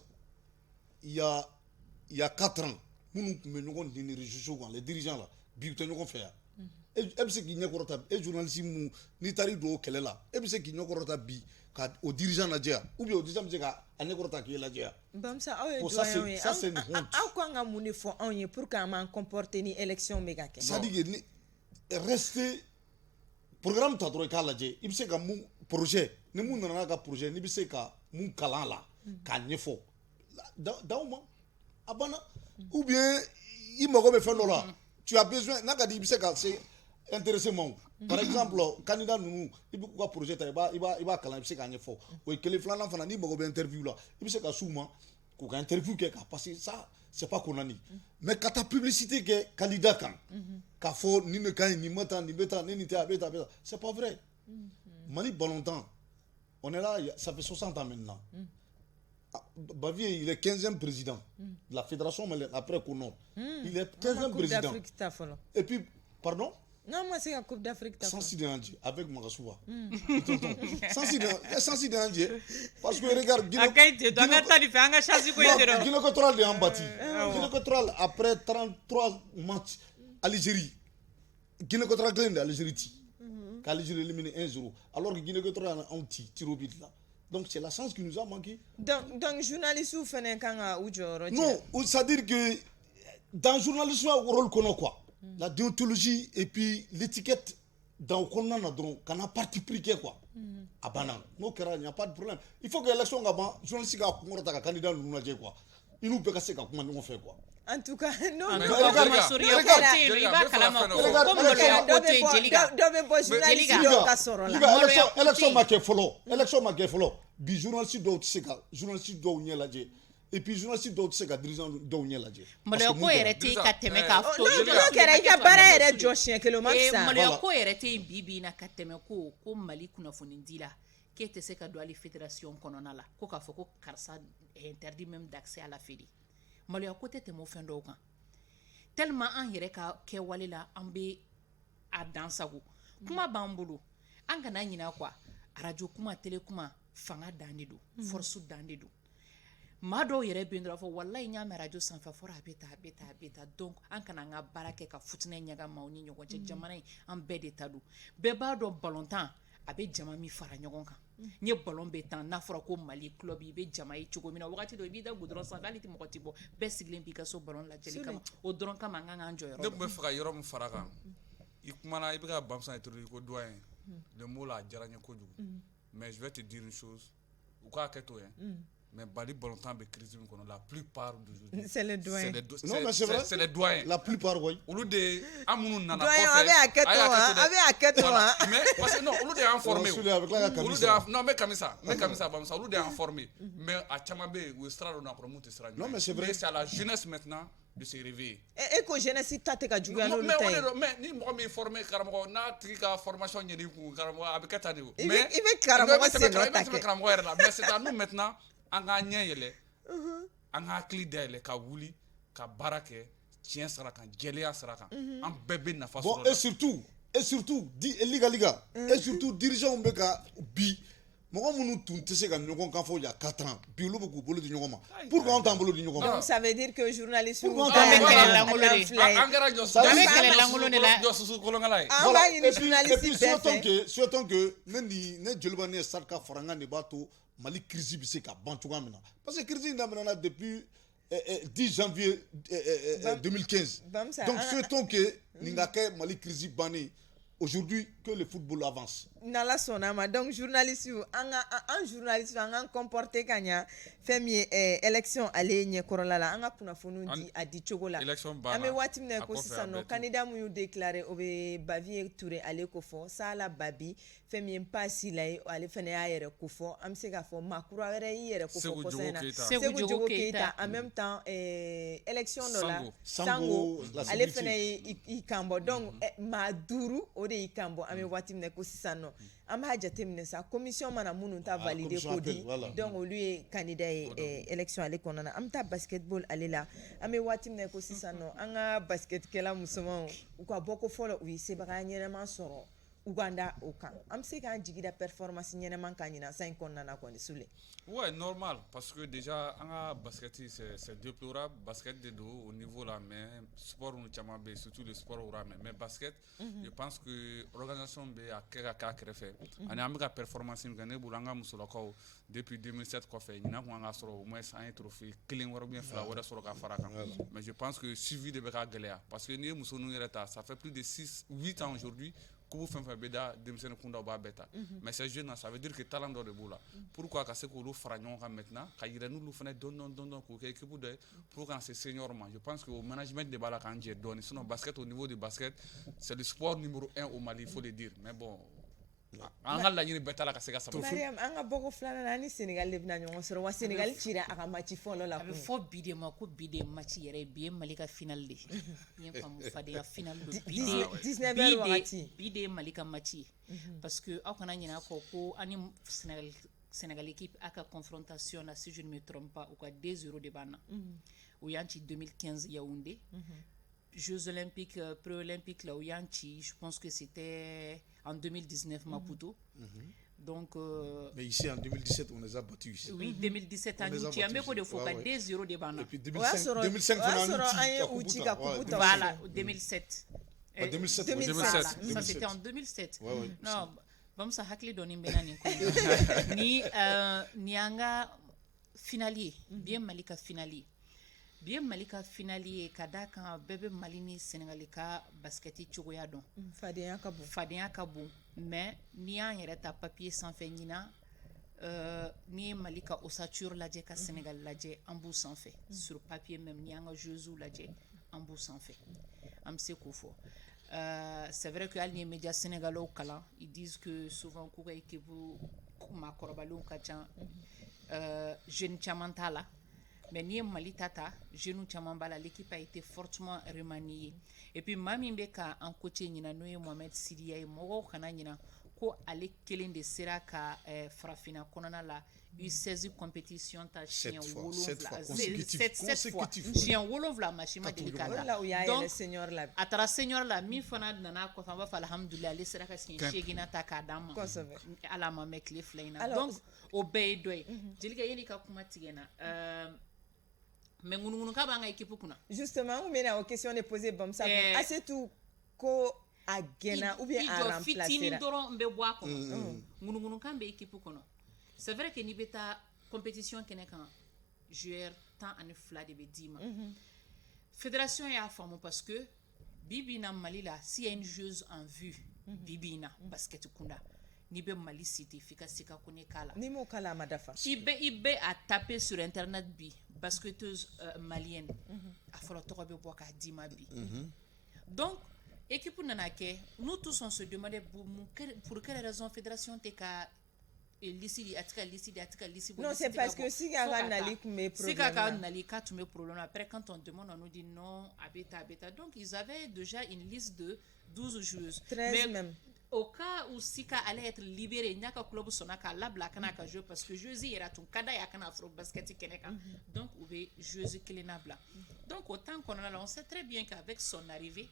il y a 4 ans minnu tun bɛ ɲɔgɔn di ni réseaux sociaux kan les dirigeants la bi u tɛ ɲɔgɔn fɛ yan e bɛ se k'i ɲɛkɔrɔta e journaliste mun n'i taar'i don o kɛlɛ la e bɛ se k'i ɲɛkɔrɔta bi ka o dirigeant lajɛ yan ou bien o dirigeant bɛ se ka a ɲɛkɔrɔta k'e lajɛ yan. Bamsa aw ye doyen ye aw kan ka mun de fɔ anw ye pour que an m'an comporter ni élection bɛ ka kɛ. c'est à dire que ni rester programme ta dɔrɔn i k'a lajɛ i bɛ se ka mun projet ni mun nana n'a ka projet n'i bɛ se ka mun kalan a la k'a ɲɛfɔ d'aw ma a banna ou bien i mago bɛ fɛn dɔ la tu as besoin n'a ka di i bɛ se ka se intéressé ma par exemple candidat ninnu i bɛ ka projet ta i b'a kalan i bɛ se k'a ɲɛfɔ o ye kelen filanan fana n'i mago bɛ interview la i bɛ se ka s'u ma k'u ka interview kɛ ka parce que ça c'est pas qu'on a ni mais ka taa publicité kɛ candidat kan k'a fɔ nin de ka ɲi nin ma tan nin bɛ tan nin tɛ a bɛ tan a bɛ tan c'est pas vrai Mali ballontan on est là ça fait 60 ans maintenant Bavier, il est 15e président de la fédération malienne après Kounor. Il est 15e président. Et puis, pardon? Non, moi c'est la Coupe d'Afrique. Sans Sidéandji, avec Magasouba. Sans Sidéandji. Parce que regarde, Guinée Équatoriale est en bâti. Guinée Équatoriale, après 33 matchs, Algérie. Guinée Équatoriale est l'Algérie. L'Algérie éliminé 1-0. Alors que Guinée Équatoriale a un tir au but là. Donc c'est la chance qui nous a manqué. Donc journaliste ou non, c'est-à-dire que dans le journalisme, il y a un rôle qu'on a quoi. La déontologie et puis l'étiquette dans le qu'on a donc qu'on a parti pris quoi. À Banan, il n'y a pas de problème. Il faut que l'élection soit journaliste a un candidat nous a quoi. Il nous peut casser comment on fait quoi. En tout cas, non. Élection marquée follow. Bi journaliste dɔw tɛ se ka journaliste dɔw ɲɛ lajɛ et puis journaliste dɔw tɛ se ka dirigeant dɔw ɲɛ lajɛ. Maloya ko yɛrɛ tɛ ka tɛmɛ k'a fɔ. N'o kɛra i ka baara yɛrɛ jɔ siɲɛ kelen o ma fisa. Maloya ko yɛrɛ tɛ bi bi in na ka tɛmɛ ko Mali kunnafoni di la k'e tɛ se ka don hali fédération kɔnɔna la ko k'a fɔ ko karisa interdit même d'accès à la fédé. Maloya ko tɛ tɛmɛ o fɛn dɔw kan tellement an yɛrɛ ka kɛwale la an bɛ a dansago kuma b'an bolo an kana ɲinɛ quoi radio kuma télé kuma fanga dan de don force dan de don maa dɔw yɛrɛ bɛ yen dɔrɔn fɔ wallahi ɲa mɛn radio sanfɛ fɔra a bɛ ta donc an kana an ka baara kɛ ka futinɛ ɲagami aw ni ɲɔgɔn cɛ jamana in an bɛɛ de ta don bɛɛ b'a dɔn balontan a bɛ jama min fara ɲɔgɔn kan n ye ballon bɛ tan n'a fɔra ko Mali club i bɛ jama ye cogo min na wagati dɔ i b'i da goudron sanfɛ hali tɛ mɔgɔ tɛ bɔ bɛɛ sigilen b'i ka so ballon lajɛli kama o dɔrɔn kama an kan k'an jɔ yɔrɔ ne tun bɛ fɛ ka yɔrɔ min fara kan i kumana i bɛ ka Bamsan introduire ko doyen le mot là a diyara n ye kojugu mais je vais te dire une chose u k'a kɛ to ye mais Bali ballontan bɛ crise min kɔnɔ la plupart d'aujourd'hui c'est le doyen non mais c'est vrai c'est les doyens la plupart oui olu de an minnu nana doyen kɔfɛ a bɛ a kɛ to wa mais parce que non olu de y'an formé Rasulu avec la camisa non mais kamisa Bamsan olu de y'an formé mais a caman bɛ yen u ye sira dɔ nakɔrɔ mun tɛ sira ɲuman non mais c'est vrai c'est à la jeunesse maintenant de se réveiller e ko jeunesse ta tɛ ka juguya n'olu ta ye mais ni mɔgɔ min formé karamɔgɔ n'a tigi ka formation ɲɛn'i kun karamɔgɔ a bɛ kɛ tan de o i bɛ karamɔgɔ sen nɔ ta kɛ karamɔgɔ yɛrɛ la mais c'est à nous maintenant an k'an ɲɛ yɛlɛ an ka hakili dayɛlɛ ka wuli ka baara kɛ tiɲɛ sira kan jɛlenya sira kan an bɛɛ bɛ nafa sɔrɔ bon et surtout liga et surtout dirigeants bɛ ka bi mɔgɔ minnu tun tɛ se ka ɲɔgɔn kan fɔ il y a 4 ans bi olu bɛ k'u bolo di ɲɔgɔn ma pourquoi anw t'an bolo di ɲɔgɔn ma donc ça veut dire que journaliste an kɛra jɔsusu kolonkala ye an b'a ɲini journaliste bɛɛ fɛ souhaitons que ne joliba ne ye sarika fara n kan de b'a to Mali crise bɛ se ka ban cogoya min na parce que crise in daminɛna depuis 10 janvier 2015 donc souhaitons que nin ka kɛ Mali crise bannen aujourd'hui que le football avance. N'ala sɔnna ma donc journaliste an journaliste an k'an comporter ka ɲa fɛn min ye élection ale ɲɛkɔrɔla la an ka kunnafoniw di a di cogo la an bɛ waati min na ko sisan nɔ candidat mun y'u déclarer o bɛ Bavier Touré ale ko fɔ Sala Babi fɛn min ye Mpasi la ye ale fana y'a yɛrɛ ko fɔ an bɛ se k'a fɔ maakura wɛrɛ y'i yɛrɛ ko fɔ kɔsa in na Segu Jogo Keita en même temps élection dɔ la Sango ale fana y'i kan bɔ donc maa 5 o de y'i kan bɔ an bɛ waati min na ko sisan nɔ an b'a jateminɛ sa commission mana minnu ta valider ko di donc olu ye candidat ye élection ale kɔnɔna na an bɛ taa basketball ale la an bɛ waati min na ko sisan nɔ an ka basketkɛla musomanw u ka bɔ ko fɔlɔ u ye sebaga ɲɛnɛman sɔrɔ Uganda o kan an bɛ se k'an jigi da performance ɲɛnɛman kan ɲinan sa in kɔnɔna na kɔni Sule. Ouais, normal parce que déjà an ka basket c'est déplorable basket de do au niveau là mais sport nu caman bɛ surtout le sport wura mais basket je pense que organisation bɛ a kɛ ka k'a kɛrɛfɛ ani an bɛ ka performance min kɛ ne bolo an ka musolakaw depuis 2007 kɔfɛ ɲinan kun an ka sɔrɔ au moins an ye trophée 1 wɛrɛ ou bien 2 wɛrɛ sɔrɔ ka fara kan mais je pense que suivi de bɛ ka gɛlɛya parce que n'i ye muso ninnu yɛrɛ ta ça fait plus de 8 ans aujourd'hui kubu fɛn fɛn bɛ da denmisɛnnin kunda u b'a bɛɛ ta mais ces jeunes là ça veut dire que talent dɔ de b'u la pourquoi ka se k'olu fara ɲɔgɔn kan maintenant ka yira n'olu fana dɔɔni k'o kɛ équipe dɔ ye pour kana se senior ma je pense que au management de b'a la k'an jɛ dɔɔni sinon basket au niveau du basket c'est le sport numéro 1 au Mali il faut le dire mais bon an ka laɲini bɛɛ t'a la ka se ka sabati Mariam an ka bɔko filanan na ni Senegal de bɛna ɲɔgɔn sɔrɔ wa Senegal cira a ka match fɔlɔ la a bɛ fɔ bi de ma ko bi de match yɛrɛ bi ye Mali ka final de ye faamu fadenya final do 19h wagati bi de Mali ka match ye parce que aw kana ɲinɛ kɔ ko ani Sénégal équipe a ka confrontation na si je ne me trompe pas u ka 2-0 de b'an na u y'an ci 2015 Yaoundé Jeux olympiques, pré-olympiques, là où il y a un petit, je pense que c'était en 2019 Maputo. Donc, mais ici en 2017, on les a battus ici. Oui, 2017 en Outi. Il y a beaucoup de fois 2-0 de Bana. Et puis 2005 on a Outi. Voilà, 2007. 2007. Ça, c'était en 2007. Non, bon, ça a clé donné ni anga finalier, bien Malika finalier. Bien Malika finalier ka da kan bɛɛ bɛ Mali ni Senegal ka basketi cogoya dɔn fadenya ka bon mais ni y'an yɛrɛ ta papier sanfɛ ɲinan ni ye Mali ka ossature lajɛ ka Senegal lajɛ an b'u sanfɛ sur papier même ni y'an ka joueuses lajɛ an b'u sanfɛ an bɛ se k'o fɔ c'est vrai que hali ni ye média sénégalais kalan ils disent que souvent k'u ka équipe maakɔrɔbalenw ka ca jeunes caman t'a la mais ni ye Mali tata jeunes caman b'a la l'équipe a été fortement remaniée et puis maa min bɛ ka an coacher ɲinan n'o ye Mohamed Sidiya ye mɔgɔw kana ɲinan ko ale kelen de sera ka farafina kɔnɔna la U16 compétition ta siɲɛ 7 fois siɲɛ 7 machine ma deli k'a la donc a taara senior la min fana nana kɔfɛ an b'a fɔ alhamdulilayi ale sera ka siɲɛ 8 ta k'a d'an ma ala ma mɛn tile 2 in na donc o bɛɛ ye dɔ ye Jelikɛ yanni ka kuma tigɛ n na mais ŋunuŋunuka b'an ka équipe kunna justement an kun bɛna o question de poser Bamusa Asetu ko a gɛnna ou bien a remplacera fitinin dɔrɔn n bɛ bɔ a kɔnɔ ŋunuŋunuka bɛ équipe kɔnɔ c'est vrai que n'i bɛ taa compétition kɛnɛ kan joueur 12 de bɛ d'i ma fédération y'a faamu parce que bi in na Mali la s'il y a une joueuse en vue bi in na basket kunda n'i bɛ Mali cité f'i ka se ka ko ne k'a la n'i m'o k'a la a ma dafa i bɛ a taper sur internet bi basketteuse malienne a fɔlɔ tɔgɔ bɛ bɔ k'a d'i ma bi donc équipe nana kɛ nous tous on se demandait pour quelle raison fédération tɛ ka lisi a tɛ ka lisi non c'est parce que Siga ka nali tun bɛ problème Siga ka nali k'a tun bɛ problème après quand on demande on nous dit non a bɛ ta donc ils avaient déjà une liste de 12 joueuses 13 même au cas où Sika allait être libéré n'a ka club sonna k'a labila kana ka jouer parce que joueuse yɛrɛ tun ka d'a ye a kana afro basket kɛnɛ kan donc u bɛ joueuse kelen labila donc au temps kɔnɔna la on sait très bien qu'avec son arrivée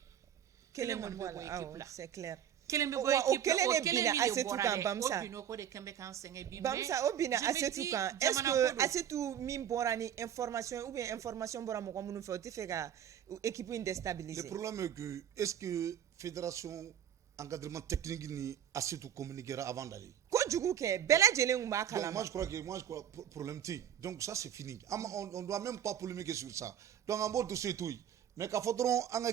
kelen kɔni bɛ bɔ équipe la c'est clair kelen bɛ bɔ équipe la o kelen min de bɔra dɛ Bamusa o bino ko de kɛn bɛ k'an sɛgɛn bi Bamusa o bina Asetu kan est-ce que Asetu min bɔra ni information ou bien information bɔra mɔgɔ minnu fɛ o tɛ fɛ ka équipe in déstabiliser le problème est que est-ce que fédération encadrement technique ni Asetu communiquera avant d'aller kojugu kɛ bɛɛ lajɛlen kun b'a kalama moi je crois problème tɛ donc ça c'est fini on doit même pas polémiquer sur ça donc an b'o dossier to yen mais k'a fɔ dɔrɔn an ka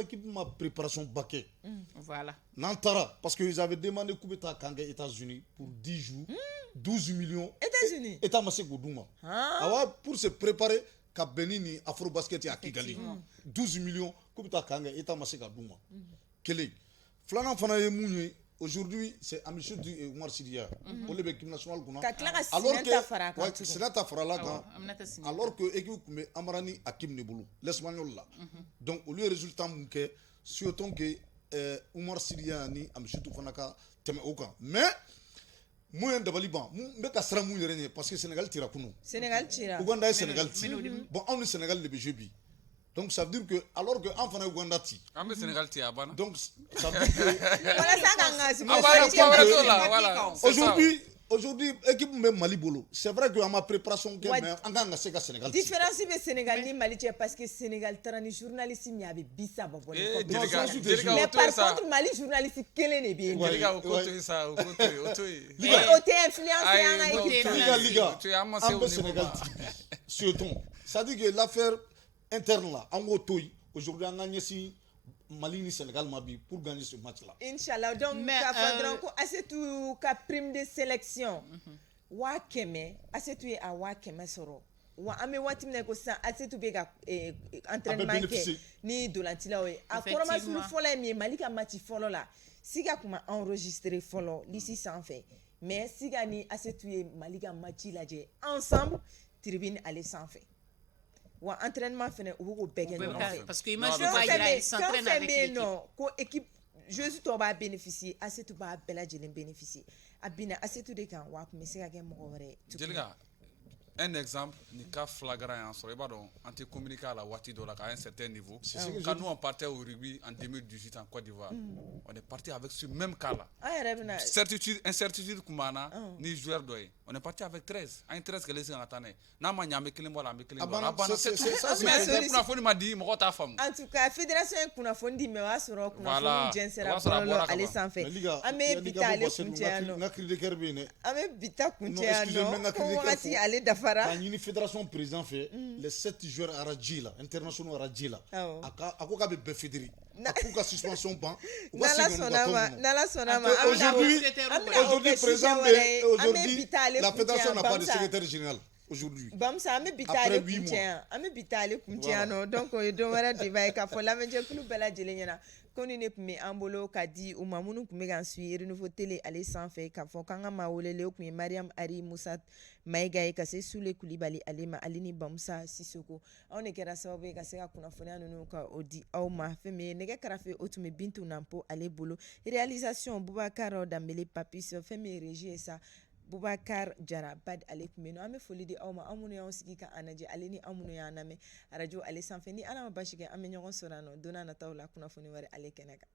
équipe ma préparation ba kɛ voilà n'an taara parce que ils avaient demandé k'u bɛ taa kan kɛ États-Unis pour 10 jours 12 millions États-Unis État ma se k'o d'u ma awa pour se préparer ka bɛn ni afro basket a Kigali 12 millions k'u bɛ taa kan kɛ État ma se ka d'u ma kelen filanan fana ye mun ye aujourd'hui c'est Amichou Oumar Sidiya o de bɛ équipe nationale kunna ka tila ka Sinɛnta fara a kan Sinɛnta farala kan alors que équipe tun bɛ Amarani Hakim de bolo l'Espagnol la donc olu ye résultat mun kɛ surtout que Oumar Sidiya ni Amichou fana ka tɛmɛ o kan mais mun ye dabali ban n bɛ ka siran mun yɛrɛ ɲɛ parce que Sénégal cira kunun Sénégal cira Ouganda ye Sénégal ci bon anw ni Sénégal de bɛ jouer bi donc ça veut dire que alors que an fana Ouganda ci an bɛ Sénégal ci a banna donc ça veut dire que aujourd'hui équipe bɛ Mali bolo c'est vrai que an ma préparation kɛ mais an kan ka se ka Sénégal ci différence bɛ Sénégal ni Mali cɛ parce que Sénégal taara ni journaliste min a bɛ 10 bɔ mais par contre Mali journaliste kelen de bɛ yen Jelika o ko to yen sa o ko to yen o to yen o tɛ influence an ka équipe Liga an bɛ Sénégal ci surtout ça dit que l'affaire interne là an k'o to yen aujourd'hui an ka ɲɛsin Mali ni Sénégal ma bi pour gagner ce match là inchallah donc k'a fɔ dɔrɔn ko Asetu ka prime de sélection 100 Asetu ye a 100 sɔrɔ wa an bɛ waati min na ko sisan Asetu bɛ ka entraînement kɛ ni dolancilaw ye a kɔrɔmasuru fɔlɔ ye min ye Mali ka match fɔlɔ la Siga kun ma enregistré fɔlɔ lisi sanfɛ mais Siga ni Asetu ye Mali ka match lajɛ ensemble tribune ale sanfɛ wa entraînement fɛnɛ u b'o bɛɛ kɛ ɲɔgɔn fɛ parce que image b'a jira il s'entraîne avec l'équipe ko équipe joueuse tɔw b'a bénéficier Asetu b'a bɛɛ lajɛlen bénéficier a bina Asetu de kan wa a tun bɛ se ka kɛ mɔgɔ wɛrɛ ye Jelika un exemple ni cas flagrant y'an sɔrɔ i b'a dɔn an tɛ communiquer a la waati dɔ la qu'à un certain niveau quand nous on partait au rugby en 2018 en Côte d'Ivoire on est parti avec ce même cas là incertitude tun b'an na ni joueur dɔ ye on est parti avec 13 an ye 13 kɛlen sen ka taa n'a ye n'a ma ɲɛ an bɛ kelen bɔ a la an bɛ kelen bɔ a la a banna c'est tout mais ni kunnafoni ma di mɔgɔw t'a faamu en tout cas fédération ye kunnafoni di mais o y'a sɔrɔ kunnafoni jɛnsɛra bɔlɔlɔ ale sanfɛ an bɛ bi ta ale kuncɛ yan nɔ n ka cri de cœur bɛ yen dɛ an bɛ bi ta kuncɛ yan nɔ ko wagati ale dafara k'a ɲini fédération président fɛ les 7 joueurs araji la internationaux araji la a ko k'a bɛ bɛɛ fédéré a k'u ka suspension ban u ka segin u ka tɔn n'ala sɔnna ma aujourd'hui président bɛ aujourd'hui la fédération n'a pas de secrétaire général aujourd'hui Bamusa an bɛ bi ta ale kuncɛ yan an bɛ bi ta ale kuncɛ yan nɔ donc o ye don wɛrɛ débat ye k'a fɔ lamɛnjɛkulu bɛɛ lajɛlen ɲɛna ko ni ne tun bɛ an bolo ka di u ma minnu tun bɛ k'an suit Renouveau Télé ale sanfɛ k'a fɔ k'an ka maa welele o tun ye Mariam Ari Musa Mayiga ye ka se Sule Kulibali ale ma ale ni Bamusa Sisoko anw de kɛra sababu ye ka se ka kunnafoniya ninnu ka o di aw ma fɛn min ye nɛgɛ karafe o tun bɛ Bintu Nampo ale bolo réalisation Boubacar Dambele Papis fɛn min ye régie ye sa Boubacar Jara Bad ale tun bɛ yen nɔ an bɛ foli di aw ma aw minnu y'anw sigi ka an lajɛ ale ni aw minnu y'an lamɛn radio ale sanfɛ ni Ala ma basi kɛ an bɛ ɲɔgɔn sɔrɔ yan nɔ don n'a nataw la kunnafoni wɛrɛ ale kɛnɛ kan